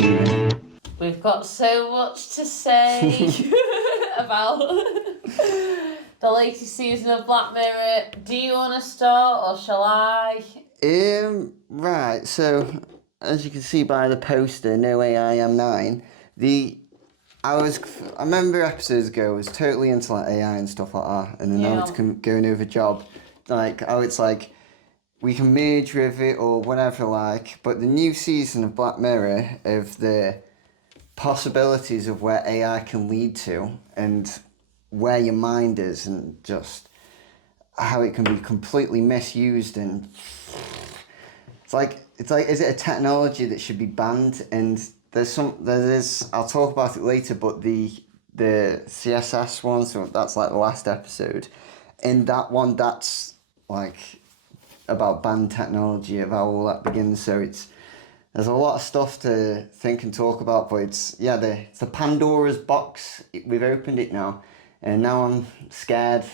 human. We've got so much to say about the latest season of Black Mirror. Do you want to start or shall I? Right, so as you can see by the poster, No Way I Am 9, I remember episodes ago, I was totally into like AI and stuff like that, and then now it's going over job, like how it's like, we can merge with it or whatever like, but the new season of Black Mirror, of the possibilities of where AI can lead to, and where your mind is, and just how it can be completely misused, and it's like is it a technology that should be banned? And I'll talk about it later, but the CSS one, so that's like the last episode. In that one, that's like about banned technology, of how all that begins. So there's a lot of stuff to think and talk about, but it's the Pandora's box. We've opened it now, and now I'm scared.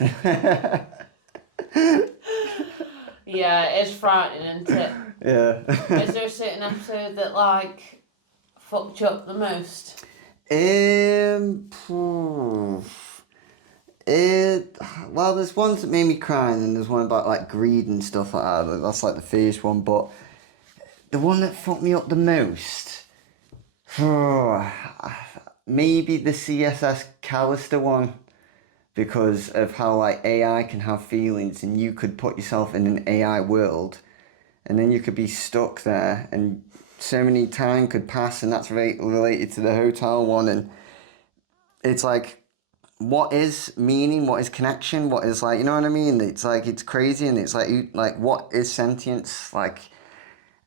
Yeah, it's frightening, isn't it? Yeah. Is there a certain episode that like fucked you up the most? Well, there's ones that made me cry, and then there's one about like greed and stuff like that. That's like the first one, but the one that fucked me up the most, maybe the CSS Callister one, because of how like AI can have feelings, and you could put yourself in an AI world, and then you could be stuck there, and so many time could pass, and that's related to the hotel one, and it's like, what is meaning, what is connection, what is like, you know what I mean? It's like, it's crazy, and it's like what is sentience, like,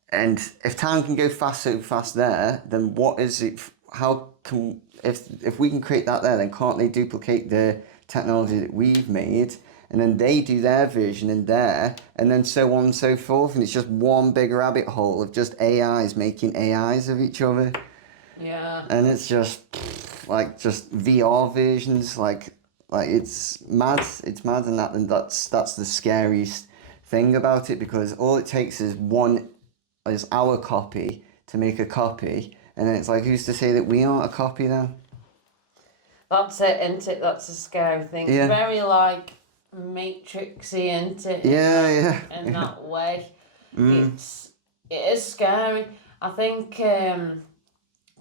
and if time can go so fast there, then what is it, how can, if we can create that there, then can't they duplicate the technology that we've made, and then they do their version in there, and then so on and so forth, and it's just one big rabbit hole of just AIs making AIs of each other. Yeah. And it's just like just VR versions, like it's mad, and that's the scariest thing about it, because all it takes is our copy to make a copy, and then it's like, who's to say that we aren't a copy then? That's it, isn't it? That's a scary thing. Yeah. It's very like Matrixy, isn't it? In that way. It is scary. I think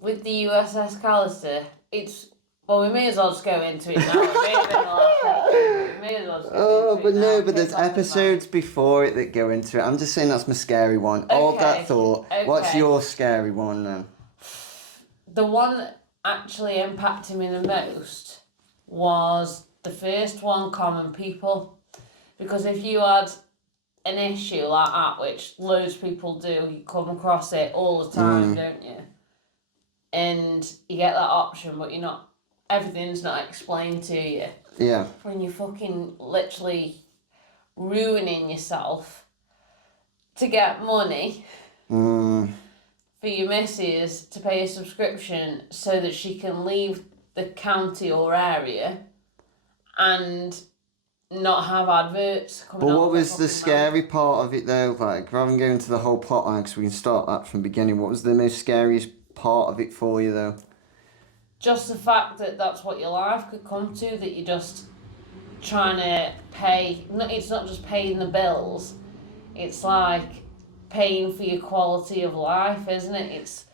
with the USS Callister, we may as well just go into it now. We may as well just go into it now. But there's episodes before it that go into it. I'm just saying that's my scary one. Okay. Hold that thought. Okay. What's your scary one then? The one that actually impacted me the most was the first one, Common People. Because if you had an issue like that, which loads of people do, you come across it all the time, don't you? And you get that option, but everything's not explained to you. Yeah. When you're fucking literally ruining yourself to get money for your missus to pay a subscription so that she can leave the county or area and not have adverts coming out. But what was the scary part of it though? Like, rather than going to the whole plot line, because we can start that from the beginning, what was the most scariest part of it for you though? Just the fact that that's what your life could come to, that you're just trying to pay. It's not just paying the bills, it's like paying for your quality of life, isn't it?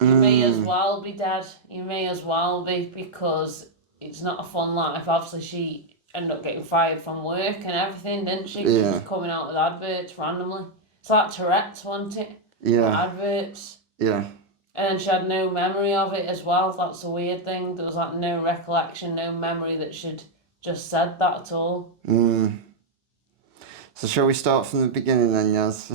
You may as well be dead. You may as well be, because it's not a fun life. Obviously, she ended up getting fired from work and everything, didn't she? Yeah. She was coming out with adverts randomly. It's like Tourette's, wasn't it? Yeah. Like adverts. Yeah. And she had no memory of it as well. That's a weird thing. There was like no recollection, no memory that she'd just said that at all. So shall we start from the beginning then, Yaz?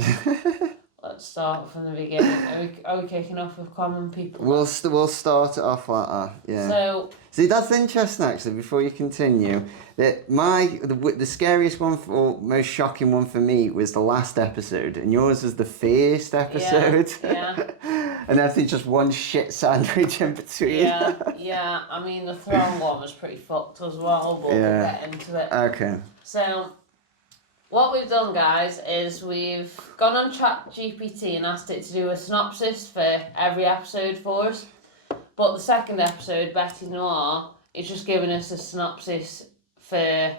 Let's start from the beginning. Are we kicking off with Common People? We'll start it off like that, yeah. So, see, that's interesting actually, before you continue, that the scariest one, or most shocking one for me, was the last episode, and yours was the first episode. Yeah. And I think just one shit sandwich in between. Yeah. I mean, the throne one was pretty fucked as well, but we'll get into it. Okay. So, what we've done, guys, is we've gone on ChatGPT and asked it to do a synopsis for every episode for us. But the second episode, Betty Noir, is just giving us a synopsis for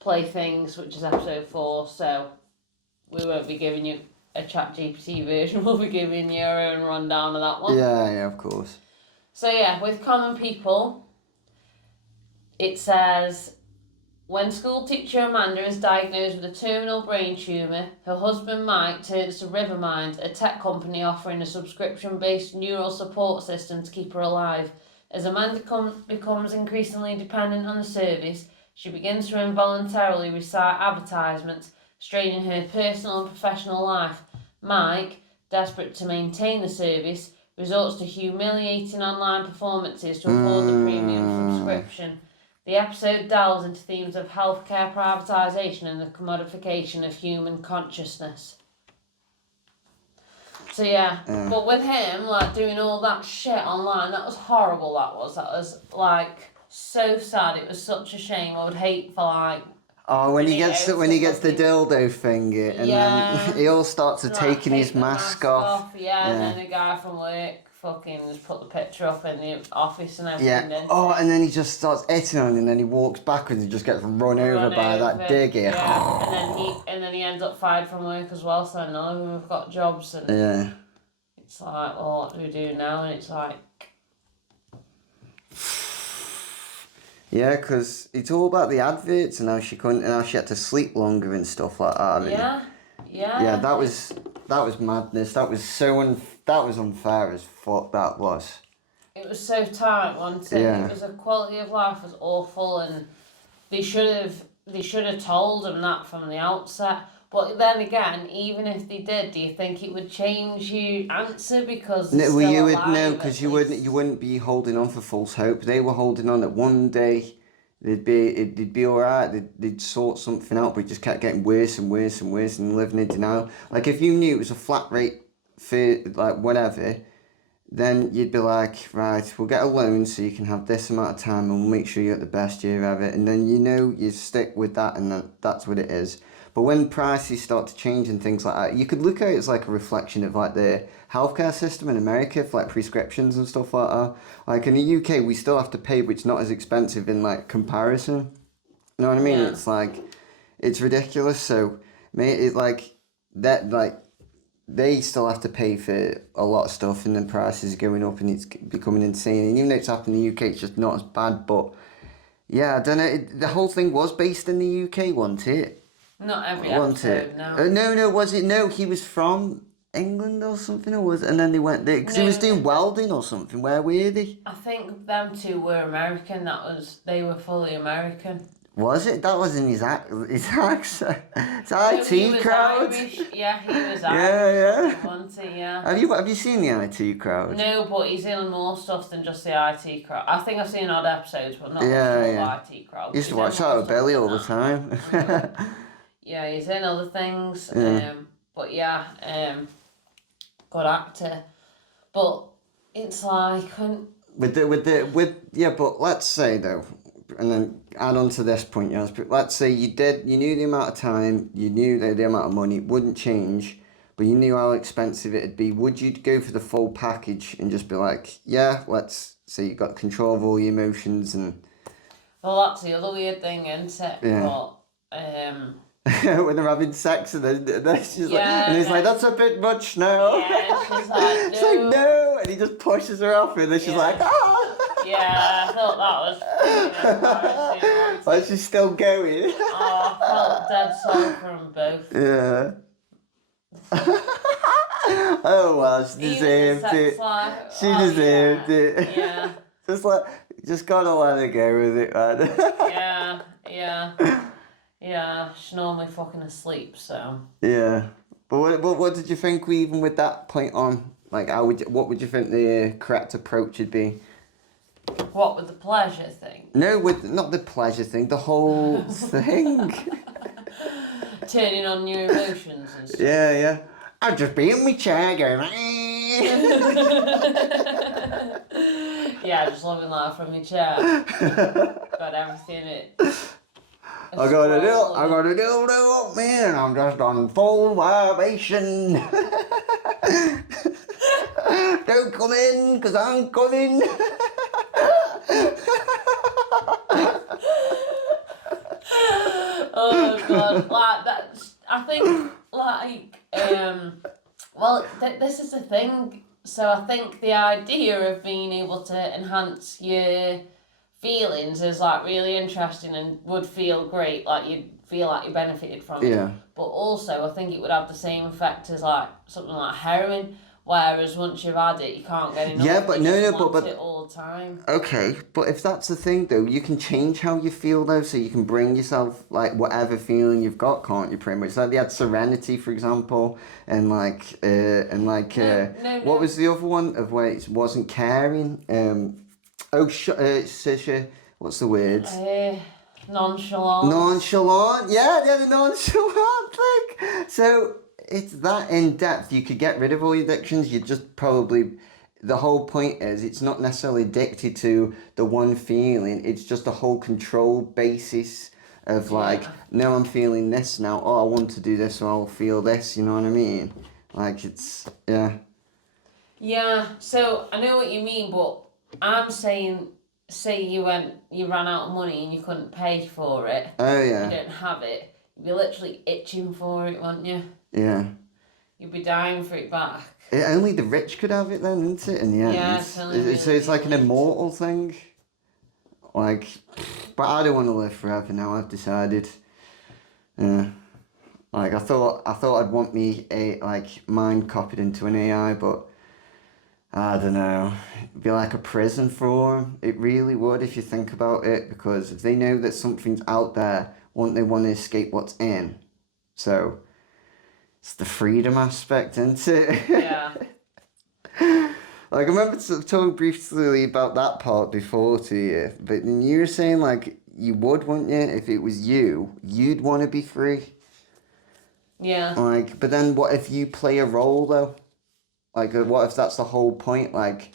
Playthings, which is episode 4. So we won't be giving you a ChatGPT version. We'll be giving you our own rundown of that one. Yeah, of course. So yeah, with Common People, it says, when school teacher Amanda is diagnosed with a terminal brain tumour, her husband Mike turns to Rivermind, a tech company offering a subscription-based neural support system to keep her alive. As Amanda becomes increasingly dependent on the service, she begins to involuntarily recite advertisements, straining her personal and professional life. Mike, desperate to maintain the service, resorts to humiliating online performances to afford the premium subscription. The episode delves into themes of healthcare privatisation and the commodification of human consciousness. So yeah, but with him, like, doing all that shit online, that was horrible, that was, like, so sad. It was such a shame. I would hate for, like... Oh, when he gets the dildo finger, and then he all starts to taking his mask off. Yeah, and then the guy from work fucking just put the picture up in the office and everything. Yeah. Oh, and then he just starts hitting on him, and then he walks backwards and just gets run over by that digger. Yeah, and then he ends up fired from work as well. So none of them have got jobs, and yeah, it's like, well, what do we do now? And it's like, yeah, because it's all about the adverts and how she couldn't, and how she had to sleep longer and stuff like that. Yeah, that was madness. That was unfair as fuck. That was. It was so tight, wasn't it? Yeah. It was, a quality of life was awful, and they should have told him that from the outset. But then again, even if they did, do you think it would change your answer because no, you would know, because you wouldn't be holding on for false hope. They were holding on that one day they'd be all right. They'd sort something out, but it just kept getting worse and worse and worse, and living in denial. Like, if you knew it was a flat rate for like whatever, then you'd be like, right, we'll get a loan so you can have this amount of time, and we'll make sure you're at the best year ever. And then you stick with that, and that's what it is. But when prices start to change and things like that, you could look at it as like a reflection of like the healthcare system in America for like prescriptions and stuff like that. Like in the UK, we still have to pay, but it's not as expensive in like comparison. You know what I mean? Yeah. It's like, it's ridiculous. So, it's like that, like, they still have to pay for a lot of stuff, and then prices are going up, and it's becoming insane. And even though it's happened in the UK, it's just not as bad. But yeah, I don't know. The whole thing was based in the UK, wasn't it? Not every episode, no. No, was it? No, he was from England or something, or was, and then they went there because he was doing welding or something. Where were they? I think them two were American. They were fully American. Was it? That wasn't his accent. It's IT crowd. Irish. Yeah, he was Irish. Yeah. Wasn't he? Yeah. Have you seen the IT crowd? No, but he's in more stuff than just the IT crowd. I think I've seen odd episodes, but not the IT crowd. Used to watch that with Billy all the time. Yeah, he's in other things. Yeah. But yeah, good actor. But it's like but let's say though, and then add on to this point, yes. But let's say you knew the amount of time, you knew the amount of money, it wouldn't change, but you knew how expensive it'd be. Would you go for the full package and just be like, yeah, let's say you got control of all your emotions and. Well, that's the other weird thing, isn't it? Yeah. But when they're having sex, and then she's like, and he's like, that's a bit much now. Yeah, she's like, no. It's like, no, and he just pushes her off, and then she's like, ah. Yeah, I thought that was pretty embarrassing. Like, she's still going. Oh, I felt dead sorry for them both. Yeah. Oh well, she deserved it. She deserved it. Yeah. just gotta let her go with it, man. Yeah, she's normally fucking asleep, so. Yeah. But what did you think even with that point on? Like, what would you think the correct approach would be? What, with the pleasure thing? No, not the pleasure thing, the whole thing. Turning on your emotions and stuff. Yeah. I'd just be in my chair going, Yeah, just living life from your chair. Got everything I got a dildo, man, I'm just on full vibration. Don't come in, cause I'm coming. Oh god, like that's. I think well, this is the thing. So I think the idea of being able to enhance your feelings is like really interesting and would feel great. Like you'd feel like you benefited from it. Yeah. But also, I think it would have the same effect as like something like heroin. Whereas once you've had it, you can't get enough. Yeah, but you no, just no, want but it all the time. okay, but if that's the thing though, you can change how you feel though, so you can bring yourself like whatever feeling you've got, can't you? Pretty much like they had Serenity, for example, and what was the other one of where it wasn't caring? What's the word? Nonchalant. Nonchalant, yeah, the nonchalant thing. So it's that in depth. You could get rid of all your addictions. You just probably. The whole point is it's not necessarily addicted to the one feeling. It's just a whole control basis of like, no, I'm feeling this now. Oh, I want to do this, so I'll feel this. You know what I mean? Like it's Yeah. So I know what you mean, but I'm saying, say you ran out of money and you couldn't pay for it. Oh yeah. You don't have it. You'd be literally itching for it, wouldn't you? Yeah. You'd be dying for it back. Only the rich could have it then, isn't it? In the end. Yeah, so it's like an immortal thing. Like, but I don't want to live forever now. I've decided. Yeah. Like I thought I'd want me mind copied into an AI, but I don't know. It'd be like a prison for them. It really would if you think about it, because if they know that something's out there, won't they want to escape what's in? So. It's the freedom aspect, isn't it? Yeah. Like, I remember talking briefly about that part before to you, but then you were saying, like, you would, wouldn't you? If it was you, you'd want to be free. Yeah. Like, but then what if you play a role, though? Like, what if that's the whole point? Like,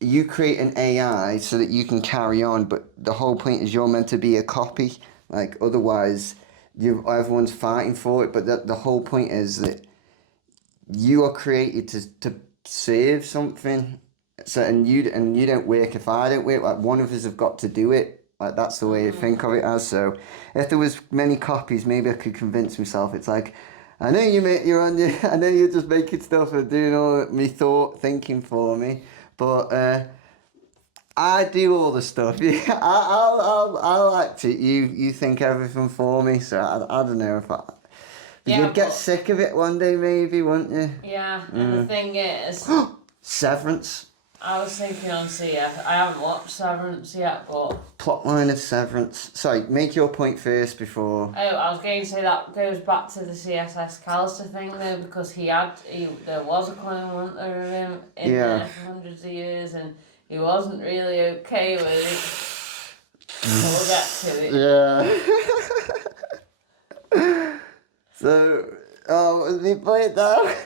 you create an AI so that you can carry on, but the whole point is you're meant to be a copy. Like, otherwise... everyone's fighting for it, but the whole point is that you are created to serve something. So and you don't work if I don't work. Like one of us have got to do it. Like that's the way I think of it as. So if there was many copies, maybe I could convince myself. It's like I know I know you're just making stuff and doing all me thinking for me, but. I do all the stuff. Yeah, I'll act it. You think everything for me. So I don't know if I. But you'd get sick of it one day, maybe, wouldn't you? Yeah, and the thing is. Severance. I was thinking on I haven't watched Severance yet, but. Plotline of Severance. Sorry, make your point first before. Oh, I was going to say that goes back to the CSS Callister thing though, because there was a clone, wasn't there, of him in there for hundreds of years, and. He wasn't really okay with it. We'll get to it. Yeah. So, was he played that?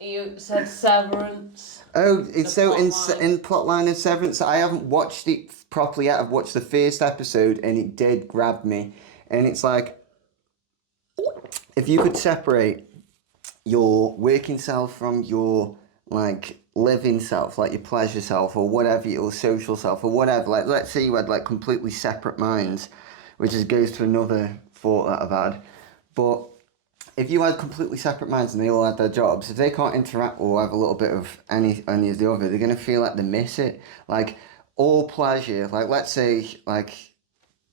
You said Severance. Oh, so in Plotline of Severance, I haven't watched it properly yet. I've watched the first episode and it did grab me. And it's like, if you could separate your working self from your, like, living self, like your pleasure self or whatever, your social self or whatever, like let's say you had like completely separate minds, which goes to another thought that I've had, but if you had completely separate minds and they all had their jobs, if they can't interact or have a little bit of any of the other, they're going to feel like they miss it. Like all pleasure, like let's say like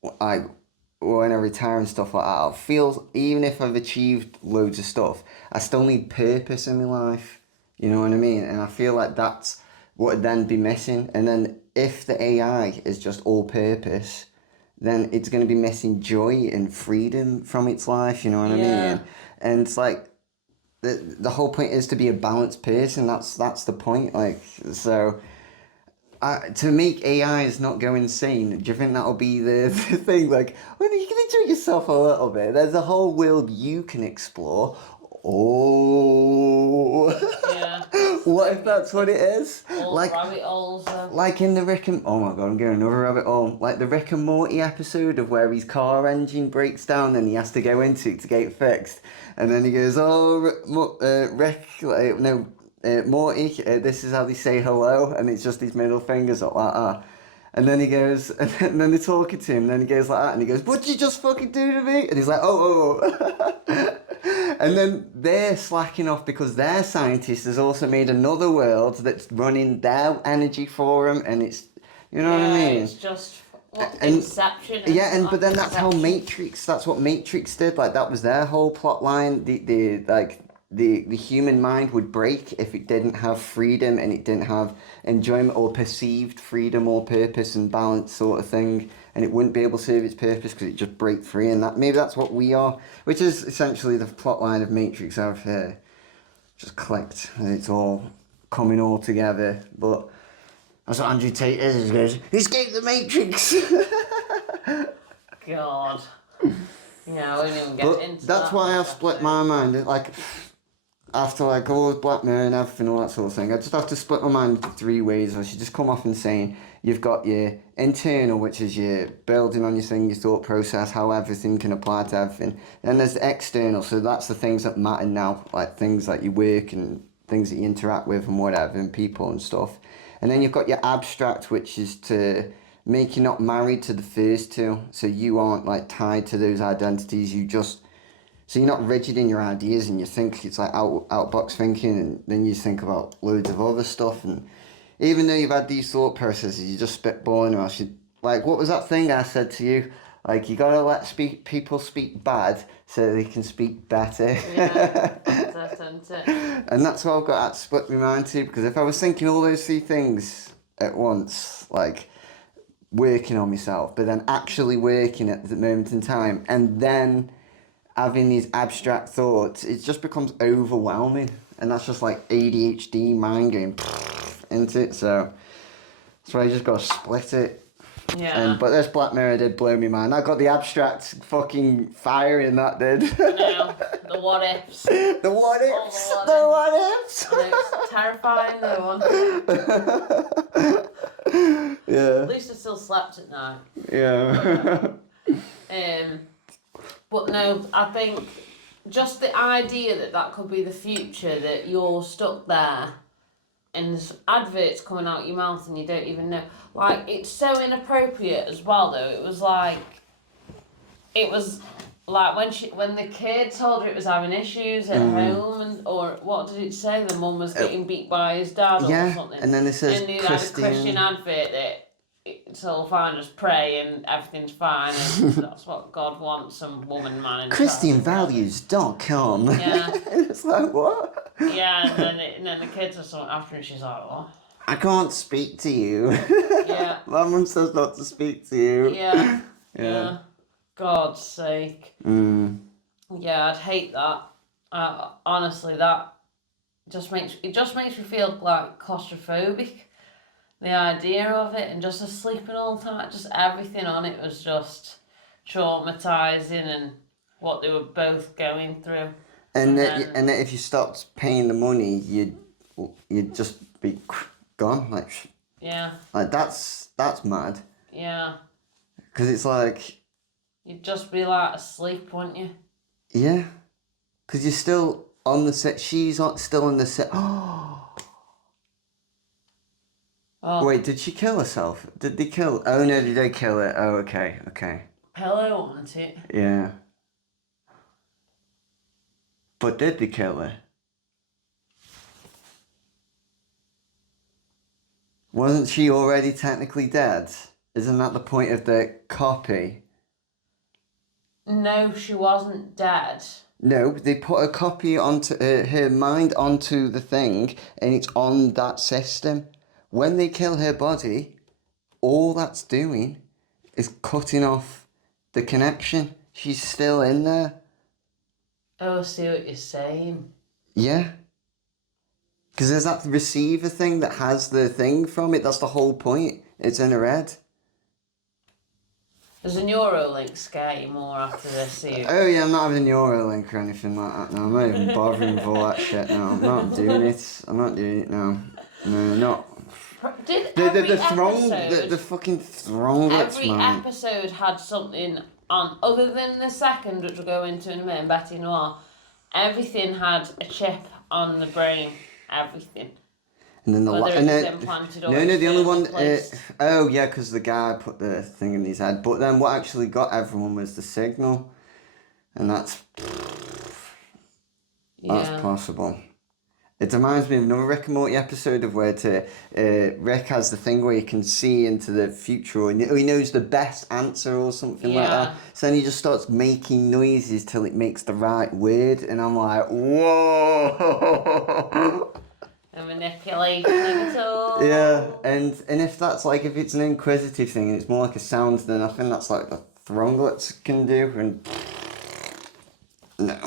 when I retire and stuff like that, I'll feel, even if I've achieved loads of stuff, I still need purpose in my life. You know what I mean? And I feel like that's what would then be missing. And then if the AI is just all purpose, then it's going to be missing joy and freedom from its life. You know what I mean? And it's like the whole point is to be a balanced person. That's the point. Like so, to make AIs not go insane. Do you think that'll be the thing? Like, well, you can enjoy yourself a little bit. There's a whole world you can explore. Oh. Yeah. What if that's what it is? All Like, rabbit holes, though. like in the Rick and... Oh my god, I'm getting another rabbit hole. Like the Rick and Morty episode of where his car engine breaks down and he has to go into it to get it fixed. And then he goes, oh, Rick, like, no, Morty, this is how they say hello. And it's just his middle fingers up like that. And then he goes, and then they're talking to him, and then he goes like that, and he goes, what'd you just fucking do to me? And he's like, oh. And then they're slacking off because their scientist has also made another world that's running their energy for them, and it's, you know what I mean? It's just Inception. But then that's how that's what Matrix did. Like that was their whole plot line. The human mind would break if it didn't have freedom and it didn't have enjoyment or perceived freedom or purpose and balance sort of thing, and it wouldn't be able to serve its purpose because it just break free. And that maybe that's what we are, which is essentially the plot line of Matrix out here. Just clicked and it's all coming all together. But that's what Andrew Tate is. He goes, escape the Matrix. God. Yeah, we didn't even get into that's that. why I've split my mind. Like, after like all the Black Mirror and everything, all that sort of thing, I just have to split my mind into three ways. I should just come off and saying you've got your internal, which is your building on your thing, your thought process, how everything can apply to everything. Then there's the external, so that's the things that matter now, like things like your work and things that you interact with and whatever, and people and stuff. And then you've got your abstract, which is to make you not married to the first two, so you aren't like tied to those identities. So you're not rigid in your ideas, and you think it's like out box thinking, and then you think about loads of other stuff. And even though you've had these thought processes, you just spitballing them. Like, what was that thing I said to you? Like, you gotta let people speak bad so they can speak better. Yeah, that's it. And that's what I've got to split my mind to, because if I was thinking all those three things at once, like working on myself, but then actually working at the moment in time, and then having these abstract thoughts, it just becomes overwhelming, and that's just like ADHD mind going into it. So that's why you just got to split it. Yeah. But this Black Mirror did blow me mind. I got the abstract fucking firing that did. No, the what ifs. The what ifs. The what ifs. It's terrifying though, Yeah. At least I still slept at night. Yeah. But no, I think just the idea that could be the future, that you're stuck there and there's adverts coming out your mouth and you don't even know. Like, it's so inappropriate as well though. It was like when the kid told her it was having issues at home, or what did it say? The mum was getting beat by his dad or something. And then it says and they had a Christian advert that it's all fine, just pray and everything's fine, and that's what God wants, some woman, man, and ChristianValues.com. Yeah. It's like, what? Yeah, and then the kids are something after, and she's like, what? I can't speak to you. Yeah. My mum says not to speak to you. Yeah. Yeah. God's sake. Yeah, I'd hate that. Honestly, that just makes me feel like claustrophobic. The idea of it, and just sleeping all the time, just everything on it was just traumatizing, and what they were both going through. And then if you stopped paying the money, you'd just be gone. Like, yeah. Like that's mad. Yeah. Because it's like, you'd just be like asleep, wouldn't you? Yeah. Because you're still on the set. She's still on the set. Oh. Wait, did she kill herself? Did they kill? Oh no, did they kill her? Oh, okay. Pillow, wasn't it? Yeah. But did they kill her? Wasn't she already technically dead? Isn't that the point of the copy? No, she wasn't dead. No, they put a copy onto her mind onto the thing, and it's on that system. When they kill her body, all that's doing is cutting off the connection. She's still in there. Oh, I see what you're saying. Yeah. Because there's that receiver thing that has the thing from it. That's the whole point. It's in her head. Does a Neuralink scare you more after this series? Oh yeah, I'm not having a Neuralink or anything like that now. I'm not even bothering with all that shit now. I'm not doing it. I'm not doing it now. No, not. Did The fucking Thronglets, every man. episode had something on, other than the second, which we'll go into in a minute, Betty Noir, everything had a chip on the brain. Everything. And then Whether it was implanted or the only one. placed. Oh yeah, because the guy put the thing in his head. But then what actually got everyone was the signal, and that's possible. It reminds me of another Rick and Morty episode of where Rick has the thing where he can see into the future, or he knows the best answer or something like that. So then he just starts making noises till it makes the right word, and I'm like, whoa. And manipulating it all. Yeah, and if that's like, if it's an inquisitive thing and it's more like a sound, then I think that's like the Thronglets can do, and no.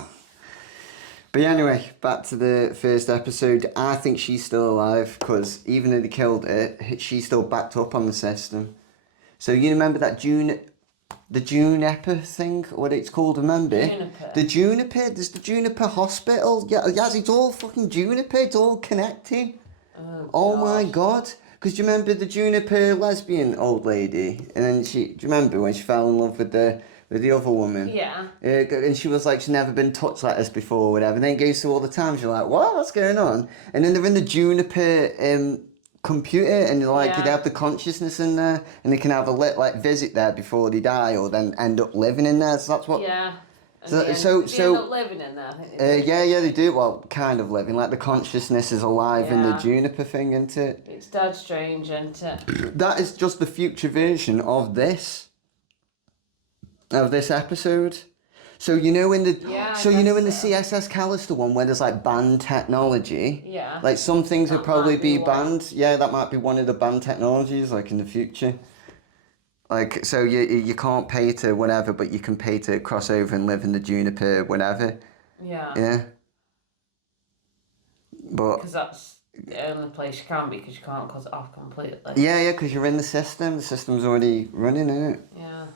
But yeah, anyway, back to the first episode. I think she's still alive, because even though they killed her, she's still backed up on the system. So you remember that the Juniper thing, what it's called, remember? Juniper. The Juniper, there's the Juniper Hospital. Yeah, yes, it's all fucking Juniper, it's all connecting. Oh my god. Because do you remember the Juniper lesbian old lady? And then do you remember when she fell in love with the other woman? Yeah. And she was like, she's never been touched like this before or whatever. And then it goes through all the times, you're like, what? What's going on? And then they're in the Juniper computer, and they have the consciousness in there, and they can have a visit there before they die, or then end up living in there. So that's what. Yeah. So they end up living in there. I think they do. Well, kind of living. Like the consciousness is alive in the Juniper thing, isn't it? It's dead strange, isn't it? That is just the future version of this episode. So you know in the CSS Callister one where there's like banned technology. Yeah. Like some things That would probably might be be banned. Yeah, that might be one of the banned technologies, like in the future. Like, so you can't pay to whatever, but you can pay to cross over and live in the Juniper whatever. Yeah. Yeah. But because that's the only place you can, because you can't close it off completely. yeah, because you're in the system. The system's already running, isn't it? Yeah.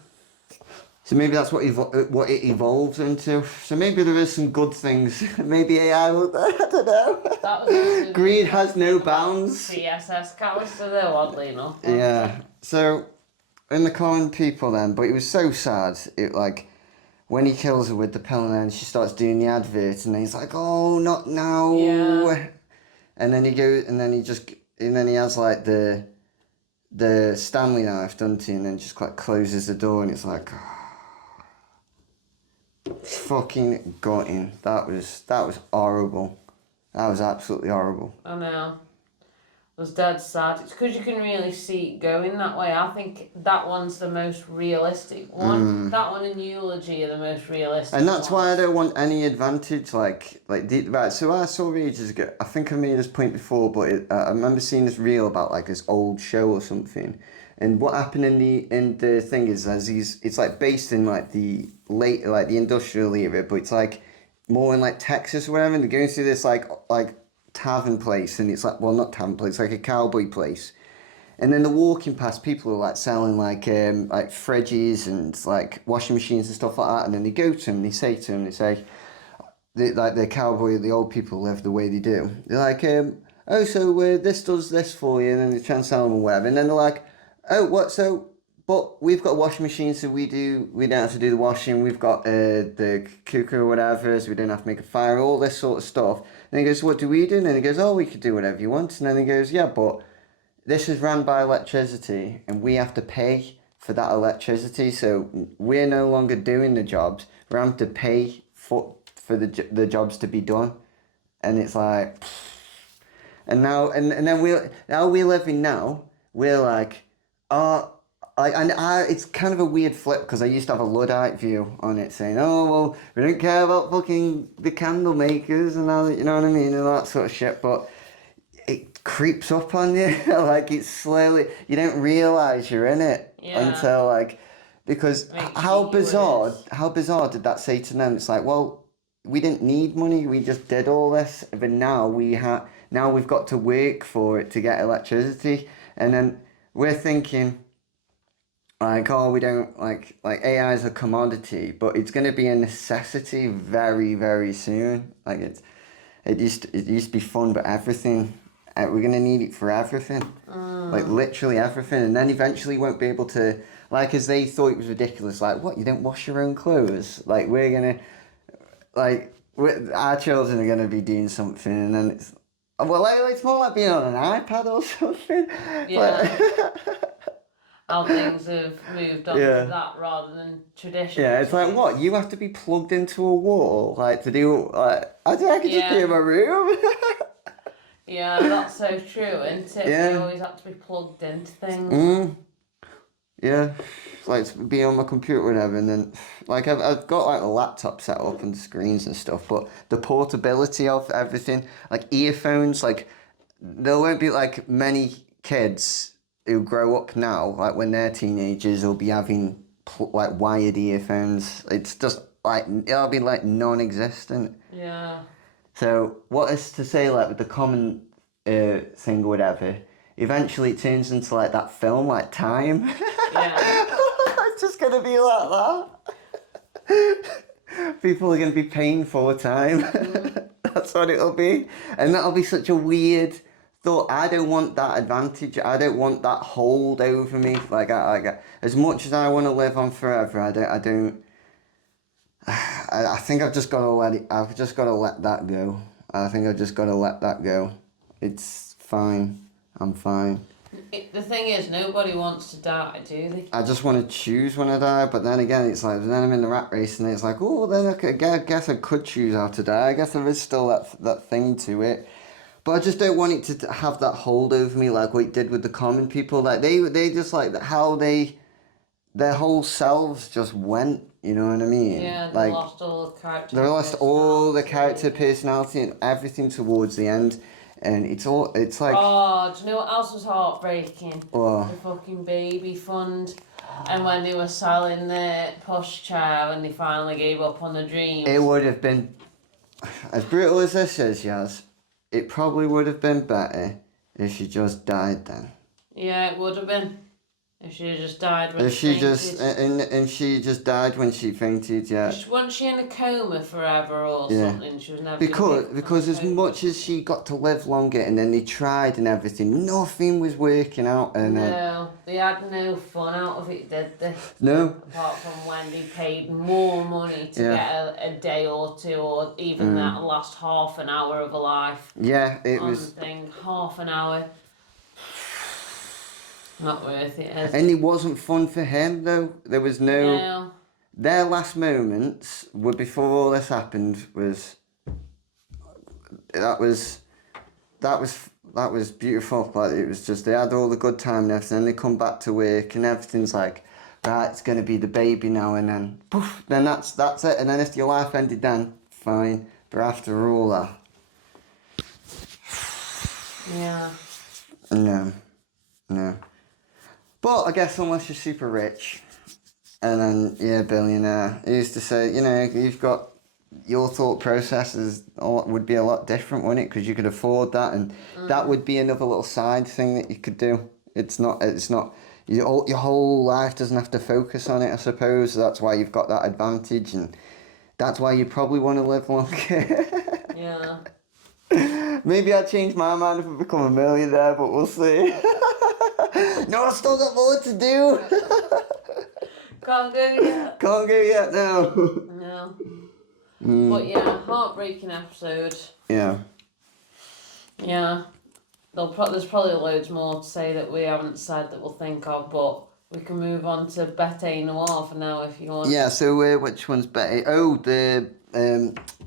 So maybe that's what it evolves into. So maybe there is some good things. Maybe AI will. I don't know. That was Greed has no bounds. CSS Callister though, oddly enough. Yeah. So, in the common people then, but it was so sad. It like when he kills her with the pill, and then she starts doing the advert, and then he's like, "Oh, not now." Yeah. And then he goes, and then he has like the Stanley knife, doesn't he? And then just like closes the door, and it's like. Oh. Fucking gutting. That was horrible. That was absolutely horrible. I know. It was dead sad. It's because you can really see it going that way. I think that one's the most realistic one. That one and Eulogy are the most realistic. And that's why I don't want any advantage. Right. So I saw ages ago. I think I made this point before, but I remember seeing this reel about like this old show or something. And what happened in the thing is, it's like based in like the late, like the industrial era, but it's like more in like Texas or whatever, and they're going through this like tavern place, and it's like, well, not tavern place, like a cowboy place, and then they're walking past people who are like selling like fridges and like washing machines and stuff like that, and then they go to them and they say, the cowboy, the old people live the way they do. They're like, oh, so this does this for you, and then they try and sell them or whatever, and then they're like, oh, what, so, but we've got a washing machine, so we don't have to do the washing, we've got the cooker or whatever, so we don't have to make a fire, all this sort of stuff. And he goes, what do we do? And then he goes, oh, we could do whatever you want. And then he goes, yeah, but this is run by electricity, and we have to pay for that electricity, so we're no longer doing the jobs, we're having to pay for the jobs to be done. And it's like, and now, and then we're living now, we're like, it's kind of a weird flip, because I used to have a Luddite view on it, saying, oh, well, we don't care about fucking the candle makers and all that, you know what I mean, and all that sort of shit, but it creeps up on you, like it's slowly, you don't realise you're in it until like, because how bizarre did that say to them? It's like, well, we didn't need money, we just did all this, but now we've got to work for it to get electricity, and then we're thinking, Like, oh, we don't like AI is a commodity, but it's gonna be a necessity very, very soon. Like it used to be fun, but everything we're gonna need it for everything, like literally everything, and then eventually won't be able to like as they thought it was ridiculous. Like, what, you don't wash your own clothes? Like we're gonna our children are gonna be doing something, and then it's more like being on an iPad or something. Yeah. Like, How things have moved on Yeah. to that rather than traditional. yeah, it's like, what, you have to be plugged into a wall, like, to do, like, I think I could just be Yeah. in my room. Yeah, that's so true, isn't it? Yeah. We always have to be plugged into things. Yeah, like to be on my computer or whatever, and then, like, I've got, like, a laptop set up and screens and stuff, but the portability of everything, like, earphones, like, there won't be, like, many kids who grow up now, like, when they're teenagers, will be having, like, wired earphones. It's just, like, it'll be, like, non-existent. Yeah. So what is to say, like, with the common thing or whatever, eventually it turns into like that film, like Time. Yeah. It's just gonna be like that. People are gonna be paying for time. That's what it'll be, and that'll be such a weird thought. I don't want that advantage. I don't want that hold over me. As much as I want to live on forever, I don't. I think I've just got to let it. I've just got to let that go. I think I've just got to let that go. It's fine. I'm fine. The thing is, nobody wants to die, do they? I just want to choose when I die, but then again, it's like, then I'm in the rat race, and it's like, oh, then I guess I could choose how to die. I guess there is still that thing to it. But I just don't want it to have that hold over me like what it did with the common people. Like, they just, like, how their whole selves just went, you know what I mean? Yeah, they like, lost all the character. They lost all the personality. character, personality, and everything towards the end. And it's like... Oh, do you know what else was heartbreaking? Oh. The fucking baby fund. And when they were selling the pushchair and they finally gave up on the dream. It would have been... As brutal as this is, Yaz, it probably would have been better if she just died then. Yeah, it would have been. If she had just died when If she she fainted. just... And she just died when she fainted, yeah. Wasn't she in a coma forever or Yeah. something? She was never Because as much as she got to live longer, and then they tried and everything, nothing was working out. And no, they had no fun out of it, did they? no. Apart from when they paid more money to get a day or two, or even that last half an hour of a life. Yeah, it was... half an hour. Not worth it, is And it wasn't fun for him, though. There was No. Their last moments were before all this happened. That was beautiful. Like, it was just, they had all the good time and everything. And they come back to work and everything's like, right, it's gonna be the baby now, and then poof, then that's it. And then if your life ended then, fine. But after all that, Yeah. no. But I guess unless you're super rich, and then, yeah, billionaire, he used to say, you know, you've got, your thought processes would be a lot different, wouldn't it? Because you could afford that, and that would be another little side thing that you could do. It's not, your whole life doesn't have to focus on it, I suppose. That's why you've got that advantage, and that's why you probably want to live longer. Yeah. Maybe I'd change my mind if I become a millionaire, but we'll see. No, I've still got more to do. Can't go yet. Can't go yet, no. No. But yeah, heartbreaking episode. Yeah. Yeah. There's probably loads more to say that we haven't said that we'll think of, but we can move on to Bete Noir for now if you want. Yeah, so which one's better? Oh, the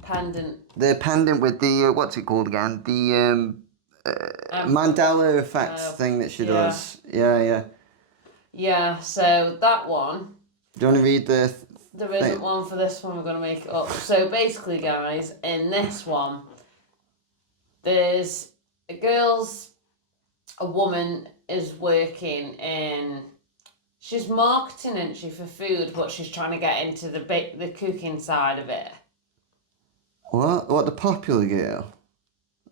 Pendant. The pendant with the what's it called again? The Mandela effect thing that she does. Yeah. Yeah, so that one. Do you want to read the? There isn't one for this one. We're gonna make it up. So basically, guys, in this one, there's a woman is working in. She's marketing, isn't she, for food, but she's trying to get into the cooking side of it. What the popular girl?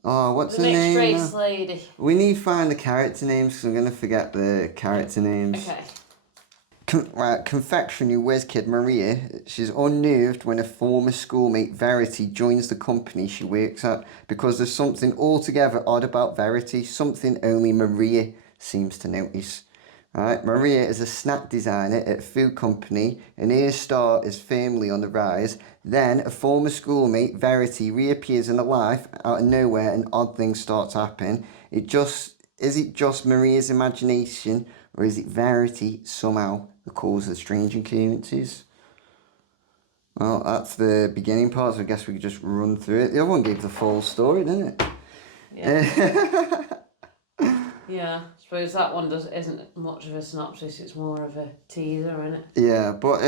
Oh, what's the her name? The mixed race lady. We need to find the character names because I'm gonna forget the character names. Okay. Confectionery whiz kid Maria, she's unnerved when a former schoolmate Verity joins the company she works at because there's something altogether odd about Verity, something only Maria seems to notice. Right, Maria is a snack designer at a food company and her star is firmly on the rise. Then a former schoolmate, Verity, reappears in her life out of nowhere and odd things start to happen. Is it just Maria's imagination or is it Verity somehow the cause of the strange occurrences? Well, that's the beginning part, so I guess we could just run through it. The other one gave the full story, didn't it? Yeah. Yeah, I suppose that one isn't much of a synopsis, it's more of a teaser, isn't it? Yeah, but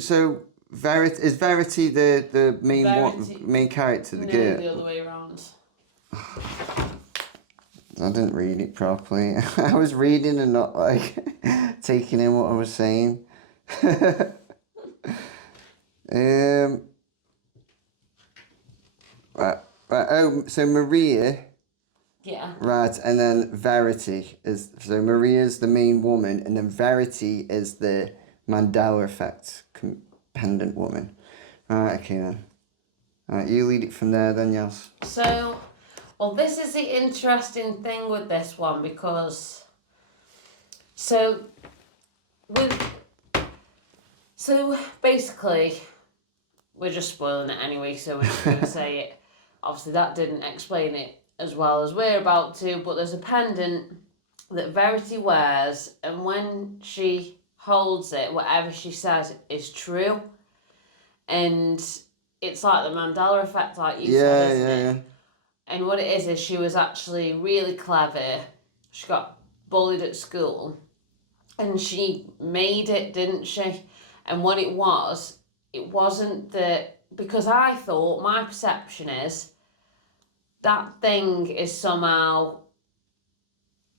so Verity is Verity the main character, the girl? The other way around. I didn't read it properly. I was reading and not like taking in what I was saying. Right. Oh, so Maria. Yeah. Right, and then Verity is so Maria's the main woman, and then Verity is the Mandela effect pendant woman. Right, okay then. Right, you lead it from there then, yes. So, well, this is the interesting thing with this one because, so basically, we're just spoiling it anyway, so we're just going to say it. Obviously, that didn't explain it as well as we're about to, but there's a pendant that Verity wears, and when she holds it, whatever she says is true. And it's like the Mandela effect, like you said, isn't it? Yeah. And what it is she was actually really clever. She got bullied at school, and she made it, didn't she? And what it wasn't that, because I thought, my perception is, that thing is somehow,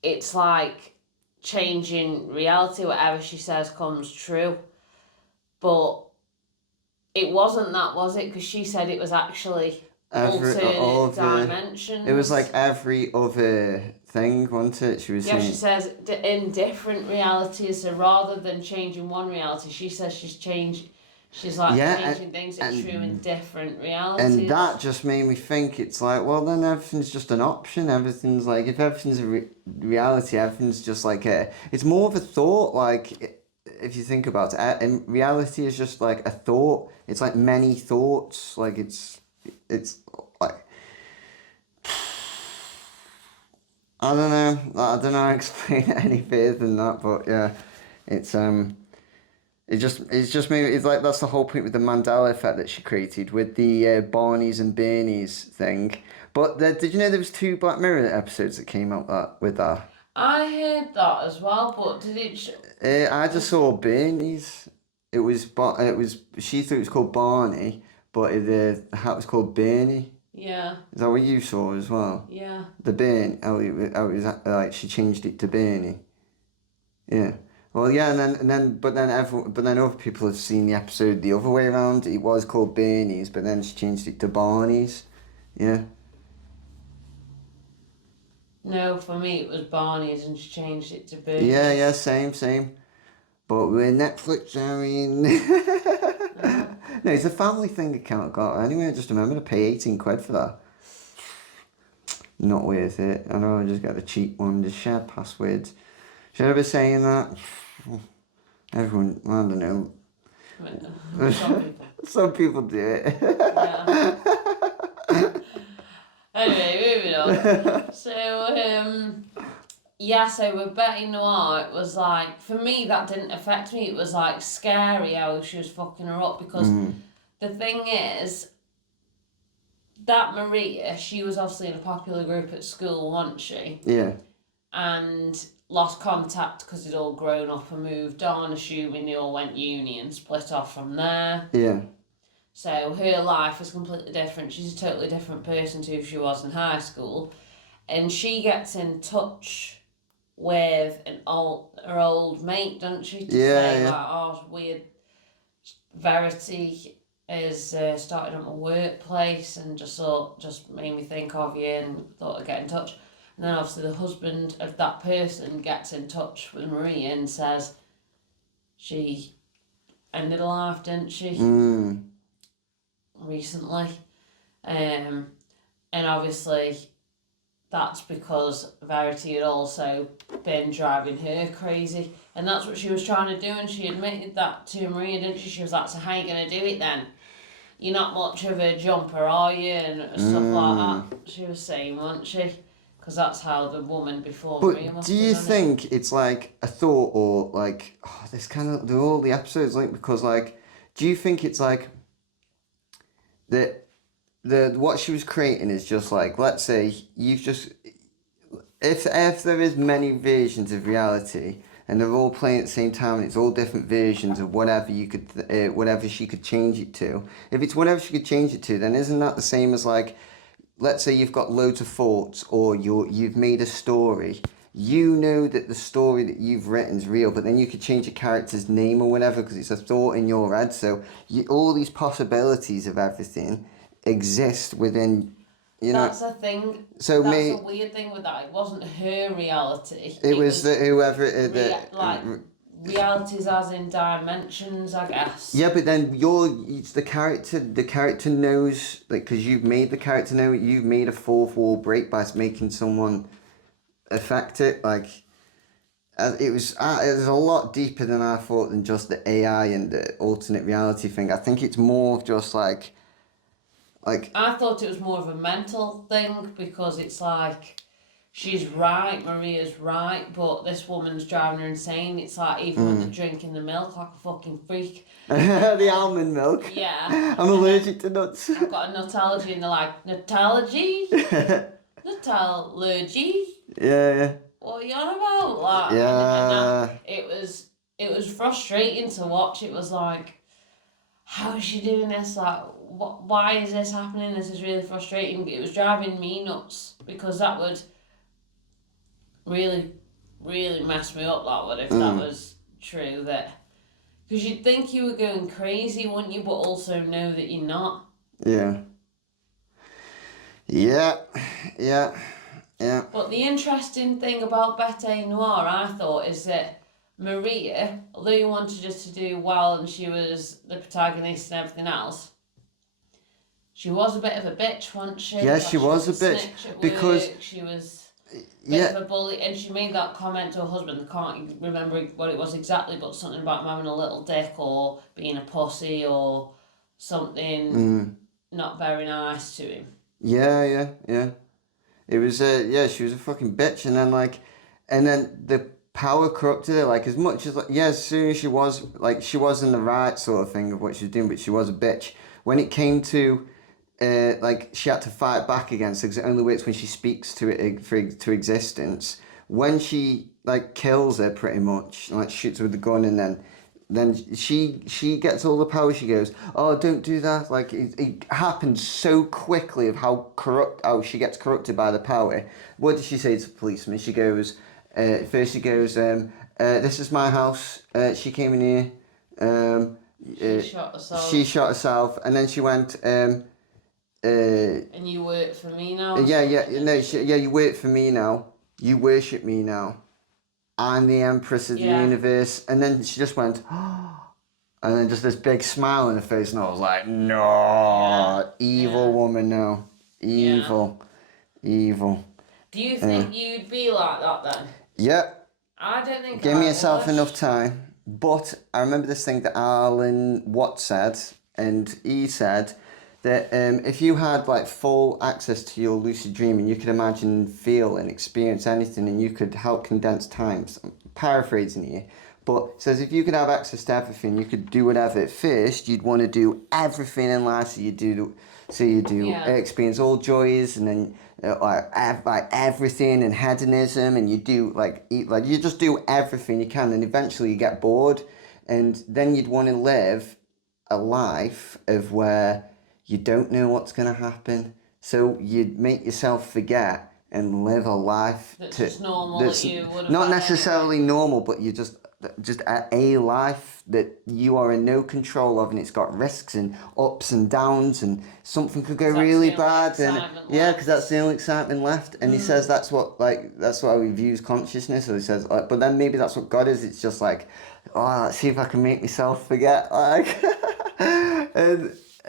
it's like changing reality, whatever she says comes true. But it wasn't that, was it? Because she said it was actually alternate dimensions. It was like every other thing, wasn't it? She was saying. She says in different realities, so rather than changing one reality, she says she's like changing things that are true in different realities. And that just made me think, it's like, well, then everything's just an option. Everything's like, if everything's a reality, everything's just like it's more of a thought, like, if you think about it. And reality is just like a thought. It's like many thoughts. Like, it's like, I don't know how to explain it any further than that, but yeah, it's just maybe it's like that's the whole point with the Mandela effect that she created with the Barneys and Bernies thing. But did you know there was 2 Black Mirror episodes that came out with that? I heard that as well, but did it? I just saw Bernies. It was she thought it was called Barney, but the hat was called Bernie. Yeah. Is that what you saw as well? Yeah. The Bernie. It was like she changed it to Bernie. Yeah. Well, yeah, and then other people have seen the episode the other way around. It was called Bernie's, but then she changed it to Barney's. Yeah. No, for me it was Barney's and she changed it to Bernie's. Yeah, same. But we're Netflix, I mean. No, it's a family thing account I got. Anyway, I just remember to pay 18 quid for that. Not worth it. I know I just get the cheap one, just share passwords. Should I be saying that? Everyone, I don't know. Some people. Some people do it. Yeah. Anyway, moving on. So, so with Betty Noir, it was like, for me, that didn't affect me. It was like scary how she was fucking her up because the thing is, that Maria, she was obviously in a popular group at school, wasn't she? Yeah. And lost contact because they'd all grown up and moved on, assuming they all went uni and split off from there. Yeah. So her life is completely different. She's a totally different person to who she was in high school. And she gets in touch with her old mate, doesn't she? To say, like, oh, weird. Verity is started at my workplace and just made me think of you and thought I'd get in touch. And then obviously the husband of that person gets in touch with Maria and says she ended her life, didn't she? Recently. And obviously that's because Verity had also been driving her crazy. And that's what she was trying to do, and she admitted that to Maria, didn't she? She was like, so how are you going to do it then? You're not much of a jumper, are you? And stuff like that. She was saying, wasn't she? Because that's how the woman before Maria must have done it. Do you think it's like a thought, or like, this kind of, they're all the episodes linked, because like, do you think it's like that what she was creating is just like, let's say you've just, if there is many versions of reality and they're all playing at the same time and it's all different versions of whatever you could whatever she could change it to, if it's whatever she could change it to, then isn't that the same as like, let's say you've got loads of thoughts, or you've made a story, you know that the story that you've written is real, but then you could change a character's name or whatever because it's a thought in your head. So all these possibilities of everything exist within, you know. That's a thing. So that's a weird thing with that. It wasn't her reality. It was whoever realities as in dimensions, I guess. Yeah, but then it's the character. The character knows, like, because you've made the character know. You've made a fourth wall break by making someone affect it. Like, it was a lot deeper than I thought than just the AI and the alternate reality thing. I think it's more of just like. I thought it was more of a mental thing, because it's like, she's right, Maria's right, but this woman's driving her insane. It's like, even when they're drinking the milk like a fucking freak. The almond milk. Yeah. I'm allergic to nuts. I've got a nut allergy, and they're like, nut allergy? Nut allergy? Yeah. What are you on about? Like, yeah. It was frustrating to watch. It was like, how is she doing this? Like, why is this happening? This is really frustrating. It was driving me nuts, because that would really, really mess me up, that would, if that was true. Because you'd think you were going crazy, wouldn't you? But also know that you're not. Yeah. But the interesting thing about Bete Noir, I thought, is that Maria, although you wanted us to do well and she was the protagonist and everything else, she was a bit of a bitch, wasn't she? Yeah, she was a bitch, because she was a bit of a bully, and she made that comment to her husband. I can't remember what it was exactly, but something about him having a little dick or being a pussy or something not very nice to him. Yeah. It was she was a fucking bitch, and then the power corrupted her. Like, as much as as soon as she was in the right sort of thing of what she was doing, but she was a bitch when it came to. She had to fight back against it, because it only works when she speaks to it to existence. When she kills her, pretty much, shoots her with the gun, and then she gets all the power. She goes, "Oh, don't do that!" Like, it happens so quickly of how she gets corrupted by the power. What did she say to the policeman? She goes, first she goes, "This is my house." She came in here. She shot herself, and then she went. And you work for me now? You work for me now. You worship me now. I'm the empress of the universe. And then she just went, and then just this big smile on her face, and I was like, no, evil woman, no. Evil. Do you think you'd be like that then? Yeah. I don't think Give yourself enough time. But I remember this thing that Alan Watt said, and he said that if you had full access to your lucid dreaming, you could imagine, feel and experience anything, and you could help condense times. I'm paraphrasing here, but it says if you could have access to everything, you could do whatever. At first, you'd want to do everything in life, so you experience all joys, and then everything and hedonism, and you do you just do everything you can, and eventually you get bored, and then you'd want to live a life of where you don't know what's going to happen, so you'd make yourself forget and live a life that's just normal, that's that you would have not had necessarily normal, but you just a life that you are in no control of, and it's got risks and ups and downs, and something could go really bad, and yeah, because that's the only excitement left. And he says that's how he views consciousness. So he says, like, but then maybe that's what God is. It's just like, oh, let's see if I can make myself forget, like,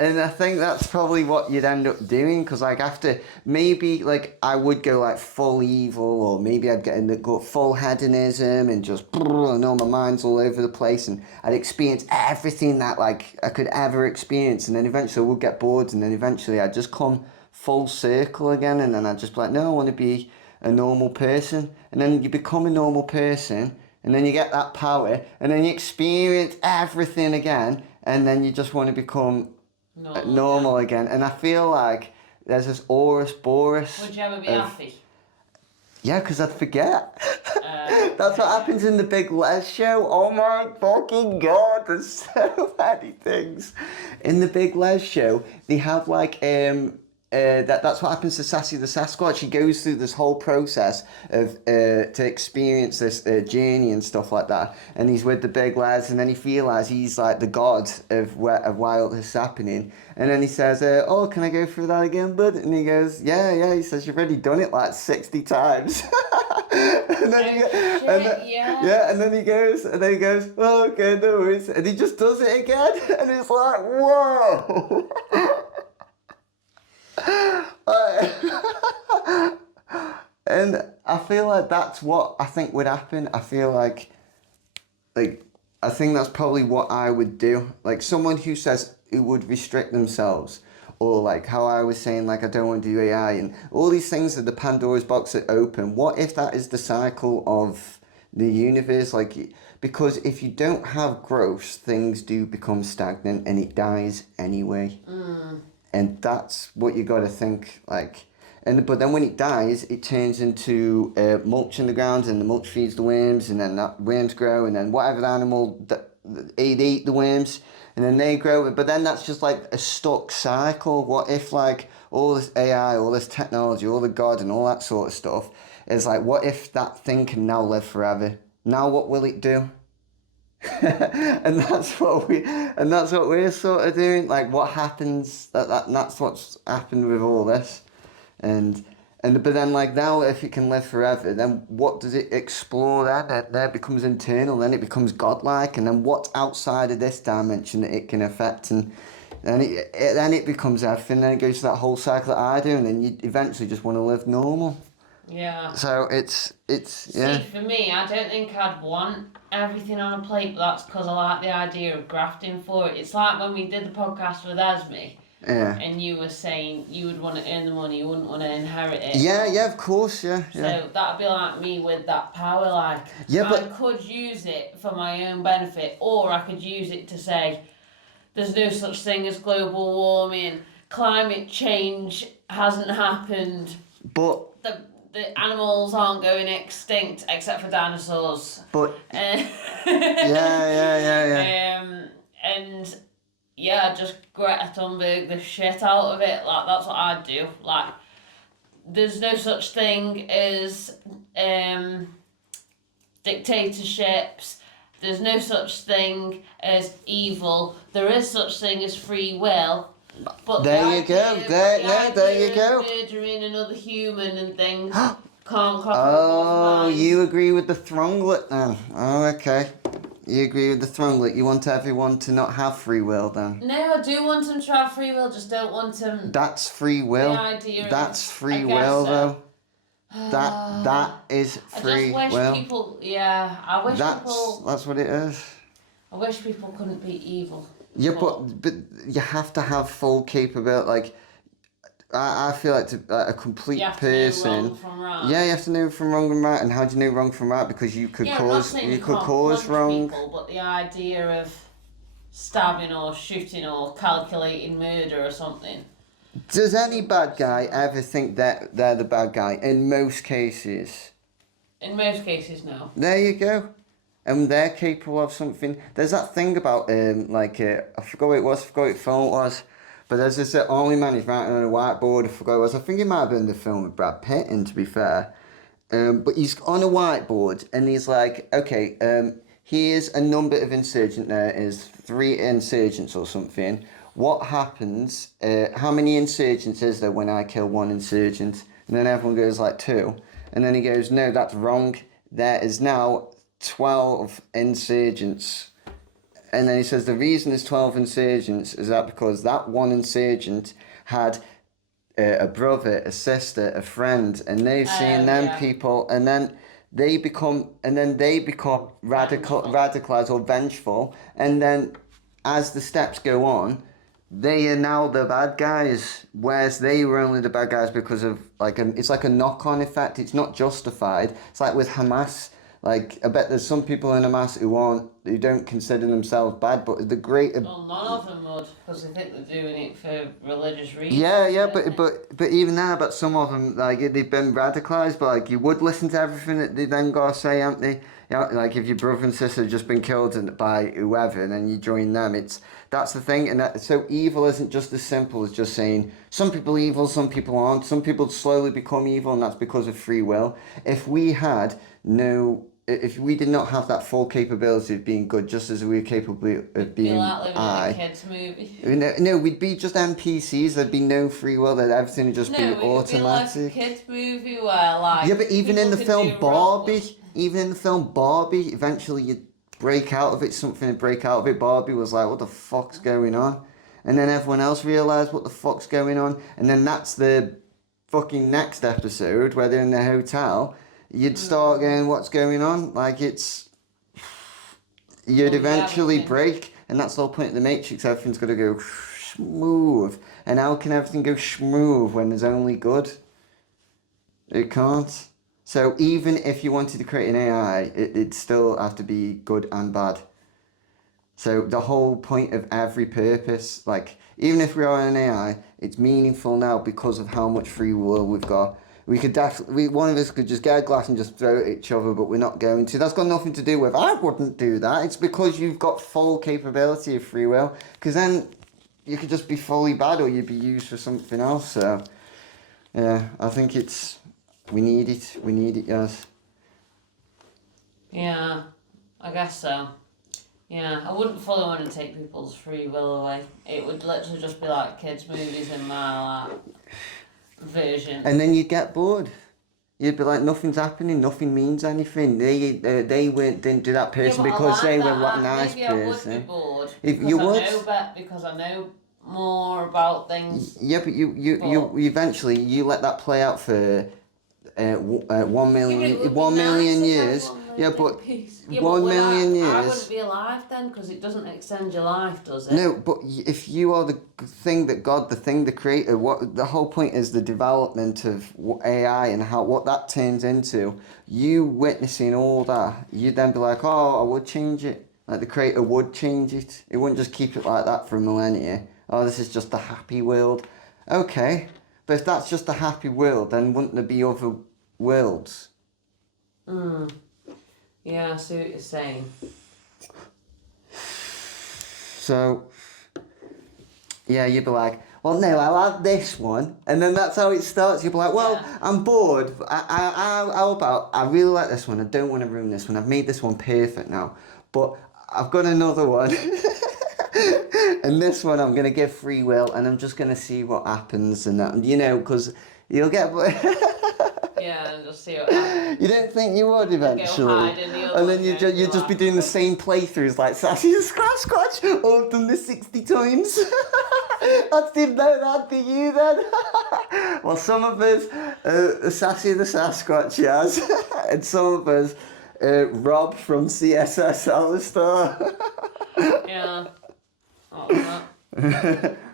and I think that's probably what you'd end up doing, because like after maybe like I would go like full evil, or maybe I'd go full hedonism and just and all my mind's all over the place, and I'd experience everything that like I could ever experience, and then eventually I would get bored, and then eventually I'd just come full circle again, and then I'd just be like, no, I want to be a normal person, and then you become a normal person, and then you get that power, and then you experience everything again, and then you just want to become normal again. And I feel like there's this Horus Boris. Would you ever be happy? Yeah, because I'd forget. That's what happens in the Big Les show. Oh my fucking god, there's so many things. In the Big Les show, they have like that's what happens to Sassy the Sasquatch. He goes through this whole process of to experience this journey and stuff like that, and he's with the Big Les, and then he realizes he's like the god of why all this is happening, and then he says, oh, can I go through that again, bud? And he goes, yeah. He says, you've already done it like 60 times. And then and then he goes, oh, okay, no worries, and he just does it again, and it's like, whoa. And I feel like that's what I think would happen. I feel like I think that's probably what I would do. Like someone who says who would restrict themselves, or like how I was saying, like I don't want to do AI, and all these things are the Pandora's box that open. What if that is the cycle of the universe? Like, because if you don't have growth, things do become stagnant, and it dies anyway. And that's what you got to think, like, but then when it dies, it turns into mulch in the ground, and the mulch feeds the worms, and then that worms grow, and then whatever animal that eat the worms, and then they grow. But then that's just like a stuck cycle. What if like all this AI, all this technology, all the God and all that sort of stuff is like, what if that thing can now live forever? Now what will it do? and that's what we're sort of doing. Like, what happens? That's what's happened with all this, and but then like now, if it can live forever, then what does it explore? Then there becomes internal. Then it becomes godlike, and then what's outside of this dimension that it can affect, and then it becomes everything. Then it goes to that whole cycle that I do, and then you eventually just want to live normal. Yeah. So it's yeah. See, for me, I don't think I'd want everything on a plate, but that's because I like the idea of grafting for it. It's like when we did the podcast with Esme, and you were saying you would want to earn the money, you wouldn't want to inherit it. Yeah, of course, yeah. So that'd be like me with that power, like, I could use it for my own benefit, or I could use it to say, there's no such thing as global warming, climate change hasn't happened, but the animals aren't going extinct except for dinosaurs. But yeah. And yeah, just Greta Thunberg the shit out of it. Like, that's what I'd do. Like, there's no such thing as dictatorships. There's no such thing as evil. There is such thing as free will. But there you go. There you go. Murdering another human and things can't cross. Oh, you agree with the Thronglet then? Oh, okay. You agree with the Thronglet. You want everyone to not have free will then? No, I do want them to have free will. Just don't want them. That's free will. The idea. That's free will, though. That is free will. I just wish people. Yeah, I wish people. That's what it is. I wish people couldn't be evil. Yeah, but you have to have full capability. Like, I feel like a complete person. Know wrong from right. Yeah, you have to know from wrong and right. And how do you know wrong from right? Because you could cause wrong. People, but the idea of stabbing or shooting or calculating murder or something. Does any bad guy ever think that they're the bad guy? In most cases. In most cases, no. There you go. And they're capable of something. There's that thing about I forgot what it was. I forgot what film it was. But there's this only man who's writing on a whiteboard. I forgot what it was. I think it might have been the film with Brad Pitt in, to be fair. But he's on a whiteboard and he's like, okay, here's a number of insurgent. There is 3 insurgents or something. What happens? How many insurgents is there when I kill 1 insurgent? And then everyone goes like 2. And then he goes, no, that's wrong. There is now 12 insurgents. And then he says the reason there's 12 insurgents is that because that 1 insurgent had a brother, a sister, a friend, and they've seen them people, and then they become radicalized or vengeful, and then as the steps go on, they are now the bad guys, whereas they were only the bad guys because of it's like a knock-on effect. It's not justified. It's like with Hamas. Like, I bet there's some people in Hamas who don't consider themselves bad, but the great. Well, none of them would, because they think they're doing it for religious reasons. Yeah, but even now, but some of them they've been radicalized. But you would listen to everything that they then gotta say, haven't they? Like if your brother and sister have just been killed by whoever, and then you join them. That's the thing, and so evil isn't just as simple as just saying some people are evil, some people aren't. Some people slowly become evil, and that's because of free will. If we did not have that full capability of being good, just as we were capable of being like living in a kids movie. No, we'd be just NPCs. There'd be no free will. That everything would just be automatic. Be like a kids movie where but even in the film Barbie, eventually you'd break out of it. Something would break out of it. Barbie was like, "What the fuck's going on?" And then everyone else realised what the fuck's going on. And then that's the fucking next episode where they're in the hotel. You'd start going, what's going on? You'd eventually break, and that's the whole point of the Matrix. Everything's got to go smooth. And how can everything go smooth when there's only good? It can't. So even if you wanted to create an AI, it'd still have to be good and bad. So the whole point of every purpose, even if we are an AI, it's meaningful now because of how much free will we've got. We could one of us could just get a glass and just throw it at each other, but we're not going to. That's got nothing to do with, I wouldn't do that. It's because you've got full capability of free will. Because then you could just be fully bad or you'd be used for something else. So, yeah, I think we need it, yes. Yeah, I guess so. Yeah, I wouldn't fully want to take people's free will away. It would literally just be like kids' movies in my version. And then you'd get bored. You'd be like, nothing's happening, nothing means anything. They didn't do that person because they were a nice person. Maybe I would be bored. Because I know more about things. Yeah, but you eventually you let that play out for 1 million years. Yeah, but 1 million years. I wouldn't be alive then because it doesn't extend your life, does it? No, but if you are the thing that God, the creator, what the whole point is the development of AI and what that turns into. You witnessing all that, you'd then be like, oh, I would change it. Like the creator would change it. It wouldn't just keep it like that for a millennia. Oh, this is just a happy world. Okay, but if that's just a happy world, then wouldn't there be other worlds? Yeah, I see what you're saying. So, yeah, you'd be like, well, no, I'll have this one. And then that's how it starts. You'd be like, well, yeah. I'm bored. How about, I really like this one. I don't want to ruin this one. I've made this one perfect now. But I've got another one. And this one I'm going to give free will. And I'm just going to see what happens. And that, because you'll get... Yeah, and just see what happens. You don't think you would eventually? And then you'd just be doing the same playthroughs like Sassy the Sasquatch. Oh, I've done this 60 times. I didn't know that, do you then? Well, some of us, Sassy the Sasquatch, yes. And some of us, Rob from CSS Alistar. Yeah. Oh,